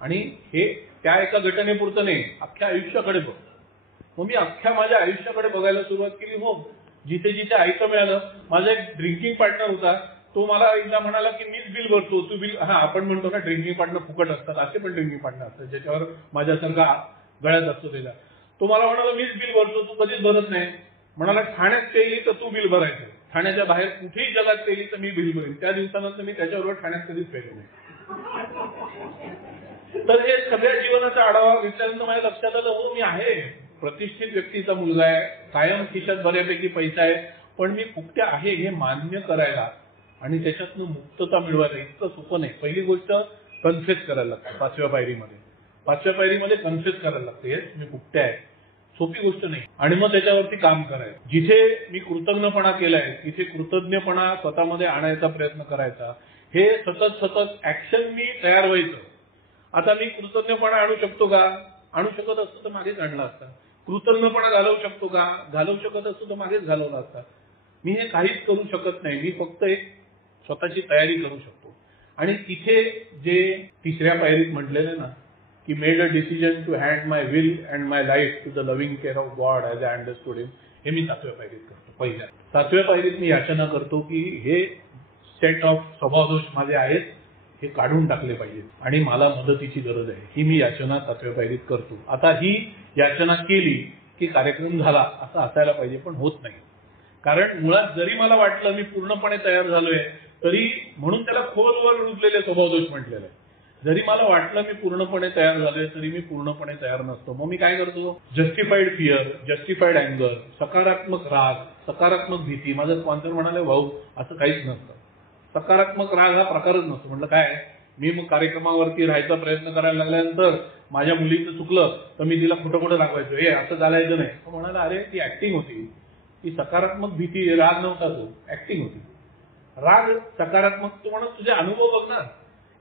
आणि हे त्या एका घटनेपुरतं नाही, अख्ख्या आयुष्याकडे बघ. मग मी अख्ख्या माझ्या आयुष्याकडे बघायला सुरुवात केली. हो, जिथे जिथे ऐकं मिळालं. माझा एक ड्रिंकिंग पार्टनर होता, तो मला एकदा म्हणाला की मीच बिल भरतो, तू बिल. हा, आपण म्हणतो ना ड्रिंकिंग पार्टनर फुकट असतात, असे पण ड्रिंकिंग पार्टनर असतात ज्याच्यावर माझ्यासारखा गळ्यात असतो त्याचा. तो मला म्हणाला मीच बिल भरतो, तू कधीच भरत नाही. म्हणाला ठाण्यात पेली तर तू बिल भरायचं, ठाण्याच्या बाहेर कुठेही जगात पेली तर मी बिल भरेन. त्या दिवसानंतर मी त्याच्याबरोबर ठाण्यात कधीच पेलो नाही. तर हे सगळ्या जीवनाचा आढावा घेतल्यानंतर माझ्या लक्षात आलं, हो मी आहे प्रतिष्ठित व्यक्तीचा मुलगा आहे, कायम खिशात बऱ्यापैकी पैसा आहे, पण मी फुकट्या आहे हे मान्य करायला आणि त्याच्यातनं मुक्तता मिळवायला इतकं सोपं नाही. पहिली गोष्ट कन्फेस करायला लागतं. पाचव्या पायरीमध्ये कन्फेस करायला लागतं, येस मी फुकट्या आहे. सोपी गोष्ट नाही. आणि मग त्याच्यावरती काम करायचं. जिथे मी कृतज्ञपणा केलाय तिथे कृतज्ञपणा स्वतःमध्ये आणायचा प्रयत्न करायचा. हे सतत ऍक्शन मी तयार व्हायचं. आता मी कृतज्ञपणा आणू शकतो का? आणू शकत असतो तर मागेच आणला असता. कृतज्ञपणा घालवू शकतो का? घालवू शकत असतो तर मागेच घालवला असता. मी हे काहीच करू शकत नाही. मी फक्त एक स्वतःची तयारी करू शकतो. आणि तिथे जे तिसऱ्या पायरीत म्हटलेलं ना की made a decision to hand my will and my life to the loving care of God as I understood him, हे मी 7व्या पायरीत करतो. पहिल्या 7व्या पायरीत मी याचना करतो की हे सेट ऑफ स्वभावदोष माझे आहेत, हे काढून टाकले पाहिजेत आणि मला मदतीची गरज आहे, ही मी याचना 7व्या पायरीत करतो. आता ही याचना केली की कार्यक्रम झाला असं असायला पाहिजे, पण होत नाही. कारण मुळात जरी मला वाटलं मी पूर्णपणे तयार झालोय तरी, म्हणून त्याला खोलवर रुजलेले स्वभावदोष म्हटलेलं आहे. जरी मला वाटलं मी पूर्णपणे तयार झालोय तरी मी पूर्णपणे तयार नसतो. मग मी काय करतो? जस्टिफाईड फिअर, जस्टिफाईड अँगर, सकारात्मक राग, सकारात्मक भीती. माझा स्पॉन्सर म्हणाले भाऊ असं काहीच नसतं, सकारात्मक राग हा प्रकारच नसतो. म्हटलं काय? मी मग कार्यक्रमावरती राहायचा प्रयत्न करायला लागल्यानंतर माझ्या मुलीचं चुकलं तर मी तिला कुठं दाखवायचो, हे असं चालायचं नाही. तो म्हणाला अरे ती ऍक्टिंग होती, ती सकारात्मक भीती, राग नव्हता, तो ऍक्टिंग होती. राग सकारात्मक, तू म्हणत तुझे अनुभव बघ ना.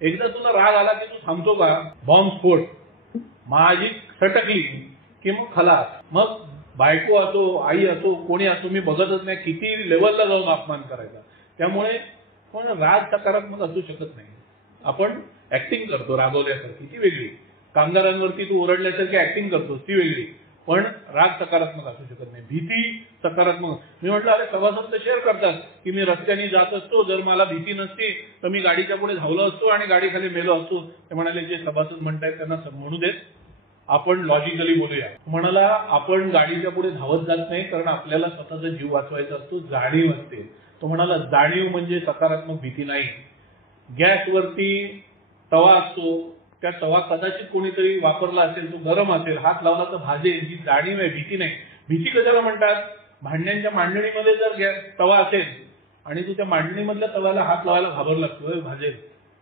एकदा तुला राग आला की तू थांबतो का? बॉम्बस्फोट, माझी सटकली की मग खलास. मग बायको असो, आई असो, कोणी असो, मी बघतच नाही किती लेवलला जाऊन अपमान करायचा. त्यामुळे पण राग सकारात्मक असू शकत नाही. आपण ऍक्टिंग करतो रागवल्यासारखी, ती वेगळी. कामगारांवरती तू ओरडल्यासारखी ऍक्टिंग करतो, ती वेगळी. पण राग सकारात्मक असू शकत नाही. भीती सकारात्मक. मी म्हटलं अरे सभासद तर शेअर करतात की मी रस्त्याने जात असतो, जर मला भीती नसती तर मी गाडीच्या पुढे धावलो असतो आणि गाडीखाली मेलो असतो. ते म्हणाले जे सभासद म्हणतायत त्यांना म्हणू देत, आपण लॉजिकली बोलूया. म्हणाला आपण गाडीच्या पुढे धावत जात नाही कारण आपल्याला स्वतःचा जीव वाचवायचा असतो, जाणीव असते. तो म्हणाला जाणीव म्हणजे सकारात्मक भीती नाही. गॅसवरती तवा असतो, त्या तवा कदाचित कोणीतरी वापरला असेल, तो गरम असेल, हात लावला तर भाजेल, ही जाणीव आहे, भीती नाही. भीती कशाला म्हणतात? भांड्यांच्या मांडणीमध्ये जर गॅस तवा असेल आणि तू त्या मांडणीमधल्या तव्याला हात लावायला घाबरला, भाजेल,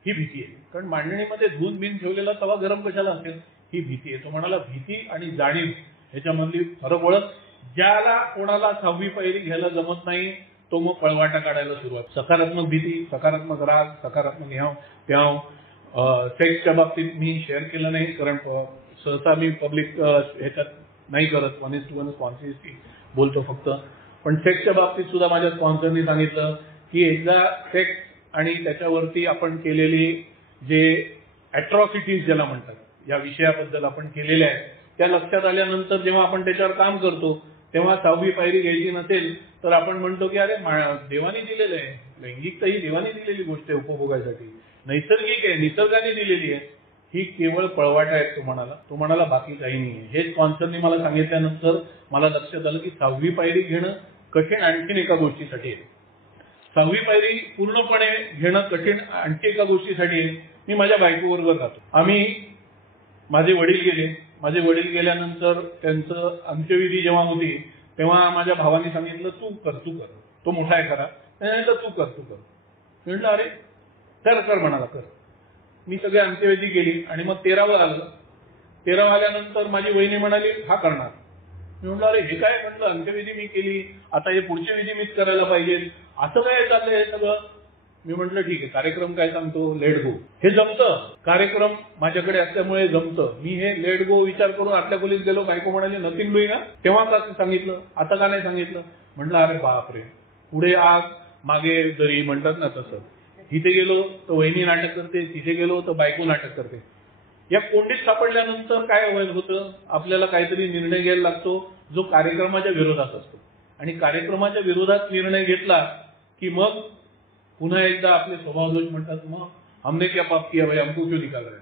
ही भीती आहे. कारण मांडणीमध्ये धुवून बिन ठेवलेला तवा गरम कशाला असेल, ही भीती आहे. तो म्हणाला भीती आणि जाणीव ह्याच्यामधली फरक ओळख. ज्याला कोणाला 6वी पायरी घ्यायला जमत नाही तो मग पळवाटा काढायला सुरुवात. सकारात्मक भीती, सकारात्मक राग, सकारात्मक ह्याव त्याव. सेक्सच्या बाबतीत मी शेअर केलं नाही कारण सहसा मी पब्लिक ह्याच्यात नाही करत, 1:1 स्पॉन्सरशी बोलतो फक्त. पण सेक्सच्या बाबतीत सुद्धा माझ्या स्पॉन्सरनी सांगितलं की एकदा सेक्स आणि त्याच्यावरती आपण केलेली जे अॅट्रॉसिटीज ज्याला म्हणतात, या विषयाबद्दल आपण केलेल्या आहेत त्या लक्षात आल्यानंतर जेव्हा आपण त्याच्यावर काम करतो तेव्हा 6वी पायरी घ्यायची नसेल तर आपण म्हणतो की अरे देवाने दिलेलं आहे. लैंगिकता ही देवाने दिलेली गोष्ट आहे उपभोगायसाठी, नैसर्गिक आहे, निसर्गाने दिलेली आहे. ही केवळ पळवाटा आहे. तो म्हणाला बाकी काही नाही आहे. हे स्पॉन्सरने मला सांगितल्यानंतर मला लक्षात आलं की 6वी पायरी घेणं कठीण आणखीन एका गोष्टीसाठी आहे. 6वी पायरी पूर्णपणे घेणं कठीण आणखी एका गोष्टीसाठी आहे. मी माझ्या बायकोबरोबर जातो. माझे वडील गेल्यानंतर त्यांचं अंत्यविधी जेव्हा होती तेव्हा माझ्या भावाने सांगितलं तू कर, तो मोठा आहे खरा, त्याने तू कर. म्हटलं अरे कर म्हणाला कर. मी सगळी अंत्यविधी केली आणि मग 13वं आलं. 13वं आल्यानंतर माझी वहिनी म्हणाली हा करणार. मी म्हटलं अरे हे काय? म्हटलं अंत्यविधी मी केली, आता हे पुढची विधी मीच करायला पाहिजे, असं काय चाललंय हे सगळं? मी म्हटलं ठीक आहे, कार्यक्रम काय सांगतो, लेट गो. हे जमतं, कार्यक्रम माझ्याकडे असल्यामुळे जमतं. मी हे लेट गो विचार करून आतल्या खोलीत गेलो. बायको म्हणाली नथिंग डुईंग, तेव्हा का सांगितलं, आता का नाही सांगितलं. म्हटलं अरे बापरे, पुढे आग मागे दरी म्हणतात ना तसं. इथे गेलो तर वहिनी नाटक करते, तिथे गेलो तर बायको नाटक करते. या कोंडीत सापडल्यानंतर काय होतं, आपल्याला काहीतरी निर्णय घ्यायला लागतो जो कार्यक्रमाच्या विरोधात असतो. आणि कार्यक्रमाच्या विरोधात निर्णय घेतला की मग पुन्हा एकदा आपले स्वभाव दोष म्हणतात, मग हमने क्या पाप किया भाई, हमको क्यों निकाल रहे,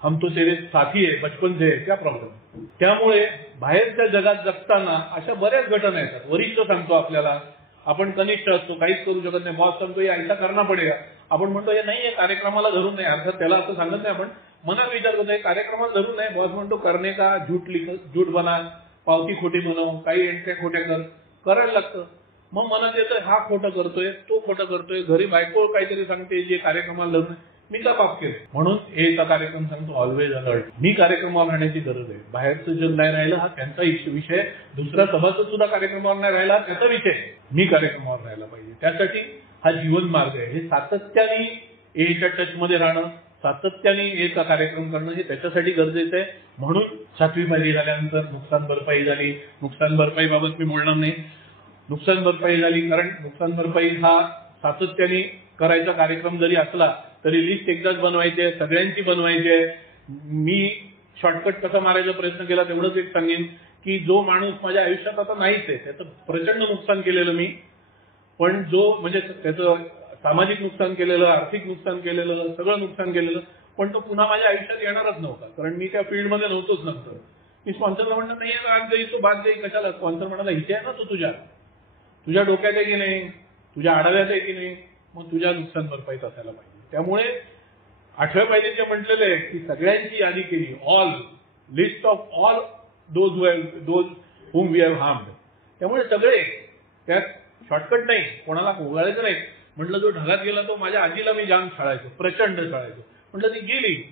हम तो तेरे साथी आहे, बचपन से, क्या प्रॉब्लेम. त्यामुळे बाहेरच्या जगात जगताना अशा बऱ्याच घटना येतात. वरिष्ठ सांगतो आपल्याला, आपण कनिष्ठ असतो, काहीच करू शकत नाही. बॉस सांगतो ऐसा करना पडेगा, आपण म्हणतो हे नाही, कार्यक्रमाला धरून नाही. अर्थात त्याला असं सांगत नाही, आपण मनात विचार करतो कार्यक्रमाला धरून नाही. बॉस म्हणतो करणे का, झूठ बना, पावती खोटी बनव, काही एंट्र्या खोट्या करायला लागतं. मग मनात येतं हा खोटं करतोय, तो खोटं करतोय, घरी बायको काहीतरी सांगते जे कार्यक्रमाला धरून मी का पाप केलं. म्हणून एका कार्यक्रम सांगतो ऑलवेज अलर्ट. मी कार्यक्रमावर राहण्याची गरज आहे. बाहेरचं जग नाही राहिलं हा त्यांचा विषय, दुसरा सभासद सुद्धा कार्यक्रमावर नाही राहिला त्याचा विषय. मी कार्यक्रमावर राहायला पाहिजे. त्यासाठी हा जीवन मार्ग आहे. हे सातत्याने एच्या टच मध्ये राहणं, सातत्याने एका कार्यक्रम करणं हे त्याच्यासाठी गरजेचं आहे. म्हणून 7वी पायरी झाल्यानंतर नुकसान भरपाई झाली. नुकसान भरपाई बाबत मी बोलणार नाही. नुकसान भरपाई झाली कारण नुकसान भरपाई हा सातत्याने करायचा कार्यक्रम जरी असला तरी लिस्ट एकदाच बनवायची आहे, सगळ्यांची बनवायची आहे. मी शॉर्टकट कसा मारायचा प्रयत्न केला तेवढंच एक सांगेन की जो माणूस माझ्या आयुष्यात आता नाहीच आहे, त्याचं प्रचंड नुकसान केलेलं मी, पण जो म्हणजे त्याचं सामाजिक नुकसान केलेलं, आर्थिक नुकसान केलेलं, सगळं नुकसान केलेलं, पण तो पुन्हा माझ्या आयुष्यात येणारच नव्हता कारण मी त्या फील्डमध्ये नव्हतोच नंतर. मी स्पॉन्सरला म्हणलं नाही आज जाईल तो बाद जाईल कशाला. स्पॉन्सर म्हणाला इथे आहे ना तो, तुझ्या डोक्यात आहे की नाही, तुझ्या आडव्यात आहे की नाही, मग तुझ्या नुकसान भरपाईत असायला पाहिजे. त्यामुळे 8व्या पायरीचे म्हटलेलं आहे की सगळ्यांची यादी केली, all list of all those whom we have harmed. त्यामुळे सगळे त्यात शॉर्टकट नाही, कोणाला ओगाळायचं नाही. म्हटलं जो ढगात गेला तो माझ्या आजीला मी जाम छळायचो, प्रचंड छळायचो. म्हटलं ती गेली,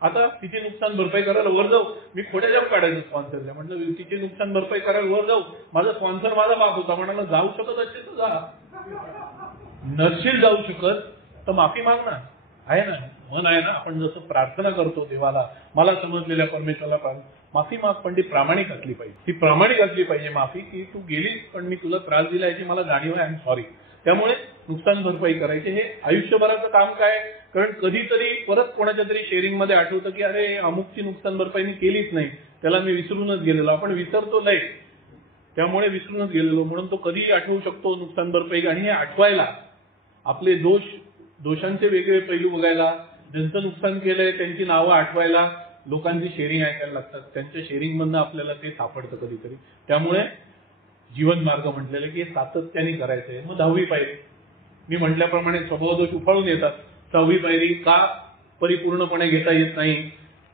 आता तिची नुकसान भरपाई करायला वर जाऊ. मी खोट्या जॉब काढायचो स्पॉन्सरला. म्हटलं तिची नुकसान भरपाई करायला वर जाऊ. माझा स्पॉन्सर माझा बाप होता, म्हणाला जाऊ शकत असेल तर जा, नसेल जाऊ शकत तर माफी माग ना. आहे ना, मन आहे ना, आपण जसं प्रार्थना करतो देवाला, मला समजलेल्या परमेश्वराला माफी माग, पण ती प्रामाणिक असली पाहिजे. ती प्रामाणिक असली पाहिजे माफी, की तू गेलीस पण मी तुला त्रास दिला याची मला जाणीव आहे, आय एम सॉरी. त्यामुळे नुकसान भरपाई करायची हे आयुष्यभराचं काम काय. कारण कधीतरी परत कोणाच्या तरी शेअरिंग मध्ये आठवतं की अरे अमुकची नुकसान भरपाई मी केलीच नाही, त्याला मी विसरूनच गेलेलो. आपण विसरतो लय, त्यामुळे विसरूनच गेलेलो, म्हणून तो कधीही आठवू शकतो नुकसान भरपाई. आणि हे आठवायला, आपले दोषांचे वेगळे पैलू बघायला, ज्यांचं नुकसान केलंय त्यांची नावं आठवायला, लोकांची शेअरिंग ऐकायला लागतात, त्यांच्या शेअरिंग मधनं आपल्याला ते सापडतं कधीतरी. त्यामुळे जीवन मार्ग म्हटलेलं की हे सातत्याने करायचंय. मग 10वी पायरी मी म्हटल्याप्रमाणे स्वभावदोष उफाळून येतात. 6वी पायरी का परिपूर्णपणे घेता येत नाही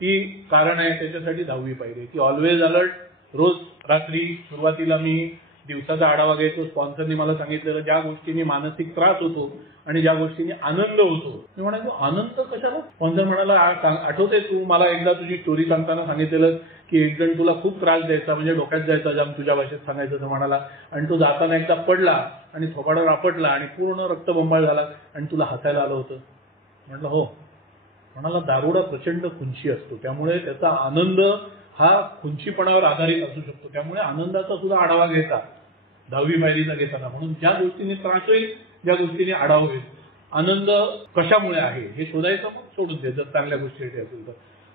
ती कारण आहे त्याच्यासाठी 10वी पायरी की ऑलवेज अलर्ट. रोज रात्री सुरुवातीला मी दिवसाचा आढावा घ्यायचो. स्पॉन्सरनी मला सांगितलेलं ज्या गोष्टींनी मानसिक त्रास होतो आणि ज्या गोष्टींनी आनंद होतो. मी म्हणालो आनंद कशाला. स्पॉन्सर म्हणाला आठवते तू मला एकदा तुझी स्टोरी सांगताना सांगितलेलं की एक जण तुला खूप त्रास द्यायचा, म्हणजे डोक्यात जायचा जाम, तुझ्या भाषेत सांगायचं तर म्हणाला, आणि तो जाताना एकदा पडला आणि थोबाडावर आपटला आणि पूर्ण रक्तबंबाळ झाला आणि तुला हसायला आलं होतं. म्हटलं हो. म्हणाला दारुडा प्रचंड खुंची असतो, त्यामुळे त्याचा आनंद हा खुंचीपणावर आधारित असू शकतो. त्यामुळे आनंदाचा सुद्धा आढावा घ्यायचा 10वी पायरीचा घेताना. म्हणून ज्या गोष्टीने त्रास होईल, ज्या गोष्टीने आढावा होईल, आनंद कशामुळे आहे हे शोधायचं, मग सोडून द्यायचं. जर चांगल्या गोष्टी असेल तर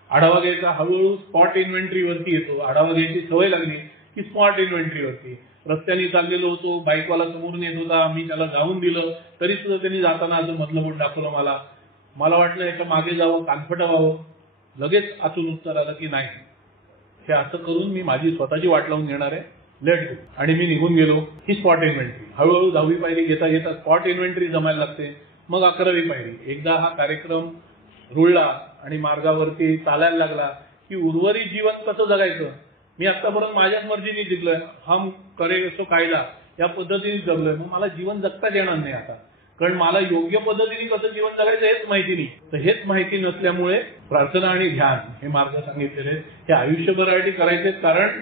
आढावा घ्यायचा. हळूहळू स्पॉट इन्व्हेंटरीवरती येतो. आढावा घ्यायची सवय लागली की स्पॉट इन्व्हेंटरीवरती. रस्त्याने चाललेलो होतो, बाईकवाला समोरून येत होता, मी त्याला जाऊन दिलं, तरी सुद्धा त्यांनी जाताना अजून मधलं बोट दाखवलं मला वाटलं याच्या मागे जावं, कानफटं व्हावं. लगेच आतून उत्तर आलं की नाही, हे असं करून मी माझी स्वतःची वाट लावून घेणार आहे, लेट गो. आणि मी निघून गेलो. ही स्पॉट इन्व्हेंटरी. हळूहळू 10वी पायरी घेता घेता स्पॉट इन्व्हेंटरी जमायला लागते. मग 11वी पायरी. एकदा हा कार्यक्रम रुळला आणि मार्गावरती चालायला लागला की उर्वरित जीवन कसं जगायचं. मी आतापर्यंत माझ्याच मर्जीने जगलोय, हम करे सो कायदा या पद्धतीने जगलोय. मग मला जीवन जगताच येणार नाही आता, कारण मला योग्य पद्धतीने कसं जीवन जगायचं हेच माहिती नाही. तर हेच माहिती नसल्यामुळे प्रार्थना आणि ध्यान हे मार्ग सांगितलेले हे आयुष्यभरासाठी करायचे. कारण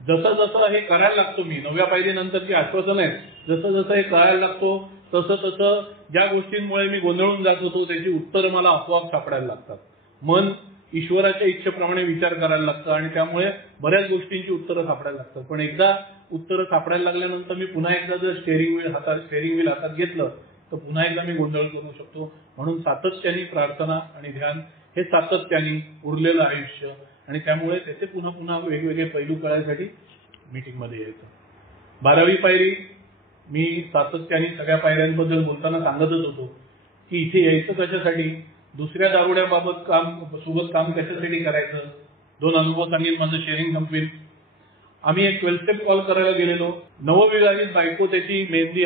जसं जसं हे करायला लागतो, मी 9व्या पायरीनंतरची आश्वासन आहे, जसं जसं हे करायला लागतो तसं तसं ज्या गोष्टींमुळे मी गोंधळून जात होतो त्याची उत्तरं मला आपोआप सापडायला लागतात. मन ईश्वराच्या इच्छेप्रमाणे विचार करायला लागतं आणि त्यामुळे बऱ्याच गोष्टींची उत्तरं सापडायला लागतात. पण एकदा उत्तरं सापडायला लागल्यानंतर मी पुन्हा एकदा जर स्टेअरिंग व्हील हातात घेतलं तर पुन्हा एकदा मी गोंधळ करू शकतो. म्हणून सातत्याने प्रार्थना आणि ध्यान हे सातत्याने उरलेलं आयुष्य आणि त्यामुळे त्याचे पुन्हा पुन्हा वेगवेगळे पैलू कळण्यासाठी मीटिंगमध्ये यायचं. 12वी पायरी मी सातत्याने सगळ्या पायऱ्यांबद्दल बोलताना सांगतच होतो की इथे यायचं कशासाठी, दुसऱ्या दारुड्याबाबत सोबत काम कशासाठी करायचं. 2 अनुभव सांगेन, माझं शेअरिंग संपवेल. आम्ही एक 12 स्टेप कॉल करायला गेलेलो. नवविवाहित बायको त्याची मेहंदी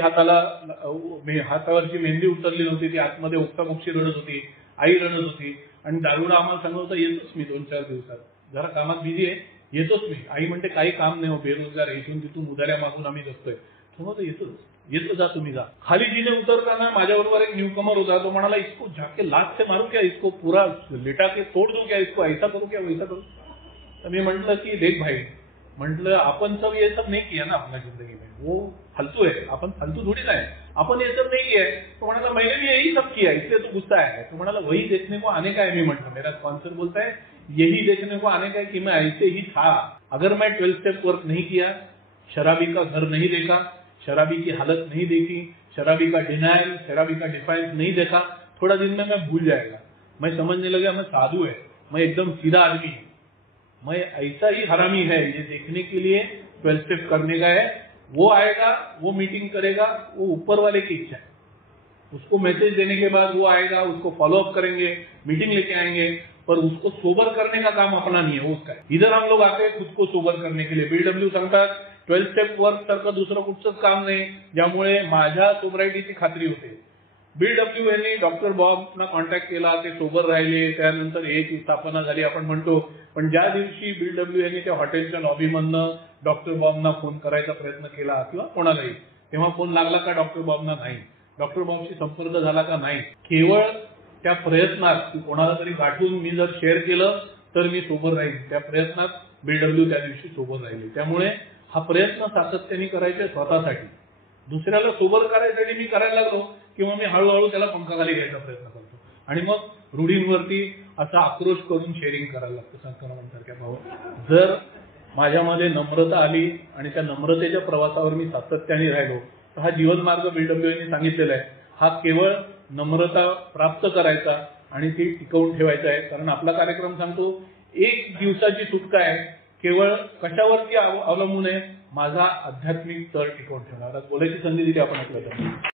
हातावरची मेहंदी उतरली नव्हती, ती आतमध्ये ओक्साबोक्शी रडत होती, आई रडत होती आणि दारुडा आम्हाला सांगत होता येतोच मी 2-4 दिवसात, जरा कामात बिझी आहे, येतोच मी. आई म्हणते काही काम नाही हो, बेरोजगार आहे, इथून तिथून उधाऱ्या मागून आम्ही जगतोय. तो येतो जा तुम्ही जा. खाली जिने उतरताना माझ्याबरोबर एक न्यूकमर होता. तो म्हणाला इसको जाके लात से मारू क्या, इसको पूरा लेटा के तोड दू क्या, इसको ऐसा करू क्या वैसा करू. तर मी म्हटलं की देख भाई, म्हटलं आपण सब ये सब नहीं किया ना अपना जिंदगी में, वो फालतू है, अपन फालतू थोड़ी ना है, अपन ये सब नहीं किया है. तो म्हणाला मैंने भी यही सब किया इसलिए तो गुस्सा है. तो म्हणाला वही देखने को आने का है. मी म्हटलं मेरा स्पॉन्सर बोलता है यही देखने को आने का है कि मैं ऐसे ही था. अगर मैं 12 स्टेप वर्क नहीं किया, शराबी का घर नहीं देखा, शराबी की हालत नहीं देखी, शराबी का डिनायल, शराबी का डिफाइंस नहीं देखा, थोड़ा दिन में मैं भूल जाएगा. मैं समझने लगा मैं साधु है, मैं एकदम सीधा आदमी है, मैं ऐसा ही हरामी है, ये देखने के लिए 12 स्टेप करने का है. वो आएगा, वो मीटिंग करेगा, वो ऊपर वाले की इच्छा है. उसको मैसेज देने के बाद वो आएगा, उसको फॉलो अप करेंगे, मीटिंग लेके आएंगे, पर उसको सोबर करने का काम अपना नहीं है, वो उसका है. इधर हम लोग आते हैं खुद को सोबर करने के लिए. बीडब्ल्यू सांगतात 12 स्टेप वर्क सारखं दुसरं कुठचंच काम नाही ज्यामुळे माझ्या सोबरायटीची खात्री होते. बीडब्ल्यू यांनी डॉक्टर बॉबना कॉन्टॅक्ट केला, ते सोबर राहिले, त्यानंतर एक स्थापना झाली आपण म्हणतो. पण ज्या दिवशी बीडब्ल्यू यांनी त्या हॉटेलच्या लॉबीमधनं डॉक्टर बॉबना फोन करायचा प्रयत्न केला किंवा कोणालाही, तेव्हा फोन लागला का डॉक्टर बॉबना नाही, डॉक्टर बॉबशी संपर्क झाला का नाही. केवळ त्या प्रयत्नात कोणाला तरी गाठून मी जर शेअर केलं तर मी सोबर राहील, त्या प्रयत्नात बीडब्ल्यू त्या दिवशी सोबर राहिले. त्यामुळे हा प्रयत्न सातत्याने करायचे स्वतःसाठी, दुसऱ्याला सोबर करायसाठी मी करायला लागलो किंवा मी हळूहळू त्याला पंखाखाली घ्यायचा प्रयत्न करतो आणि मग रूढींवरती असा आक्रोश करून शेअरिंग करायला लागतं. संक्रमणासारख्या भाव जर माझ्यामध्ये नम्रता आली आणि त्या नम्रतेच्या प्रवासावर मी सातत्याने राहिलो तर हा जीवनमार्ग बीडब्ल्यू यांनी सांगितलेला आहे. हा केवळ नम्रता प्राप्त करायचा आणि ती टिकवून ठेवायचा आहे. कारण आपला कार्यक्रम सांगतो 1 दिवसाची सुटका आहे, केवळ कशावरती अवलंबून आहे, माझा आध्यात्मिक तळ टिकवून ठेवणार. बोलायची संधी दिली आपण आपल्याला.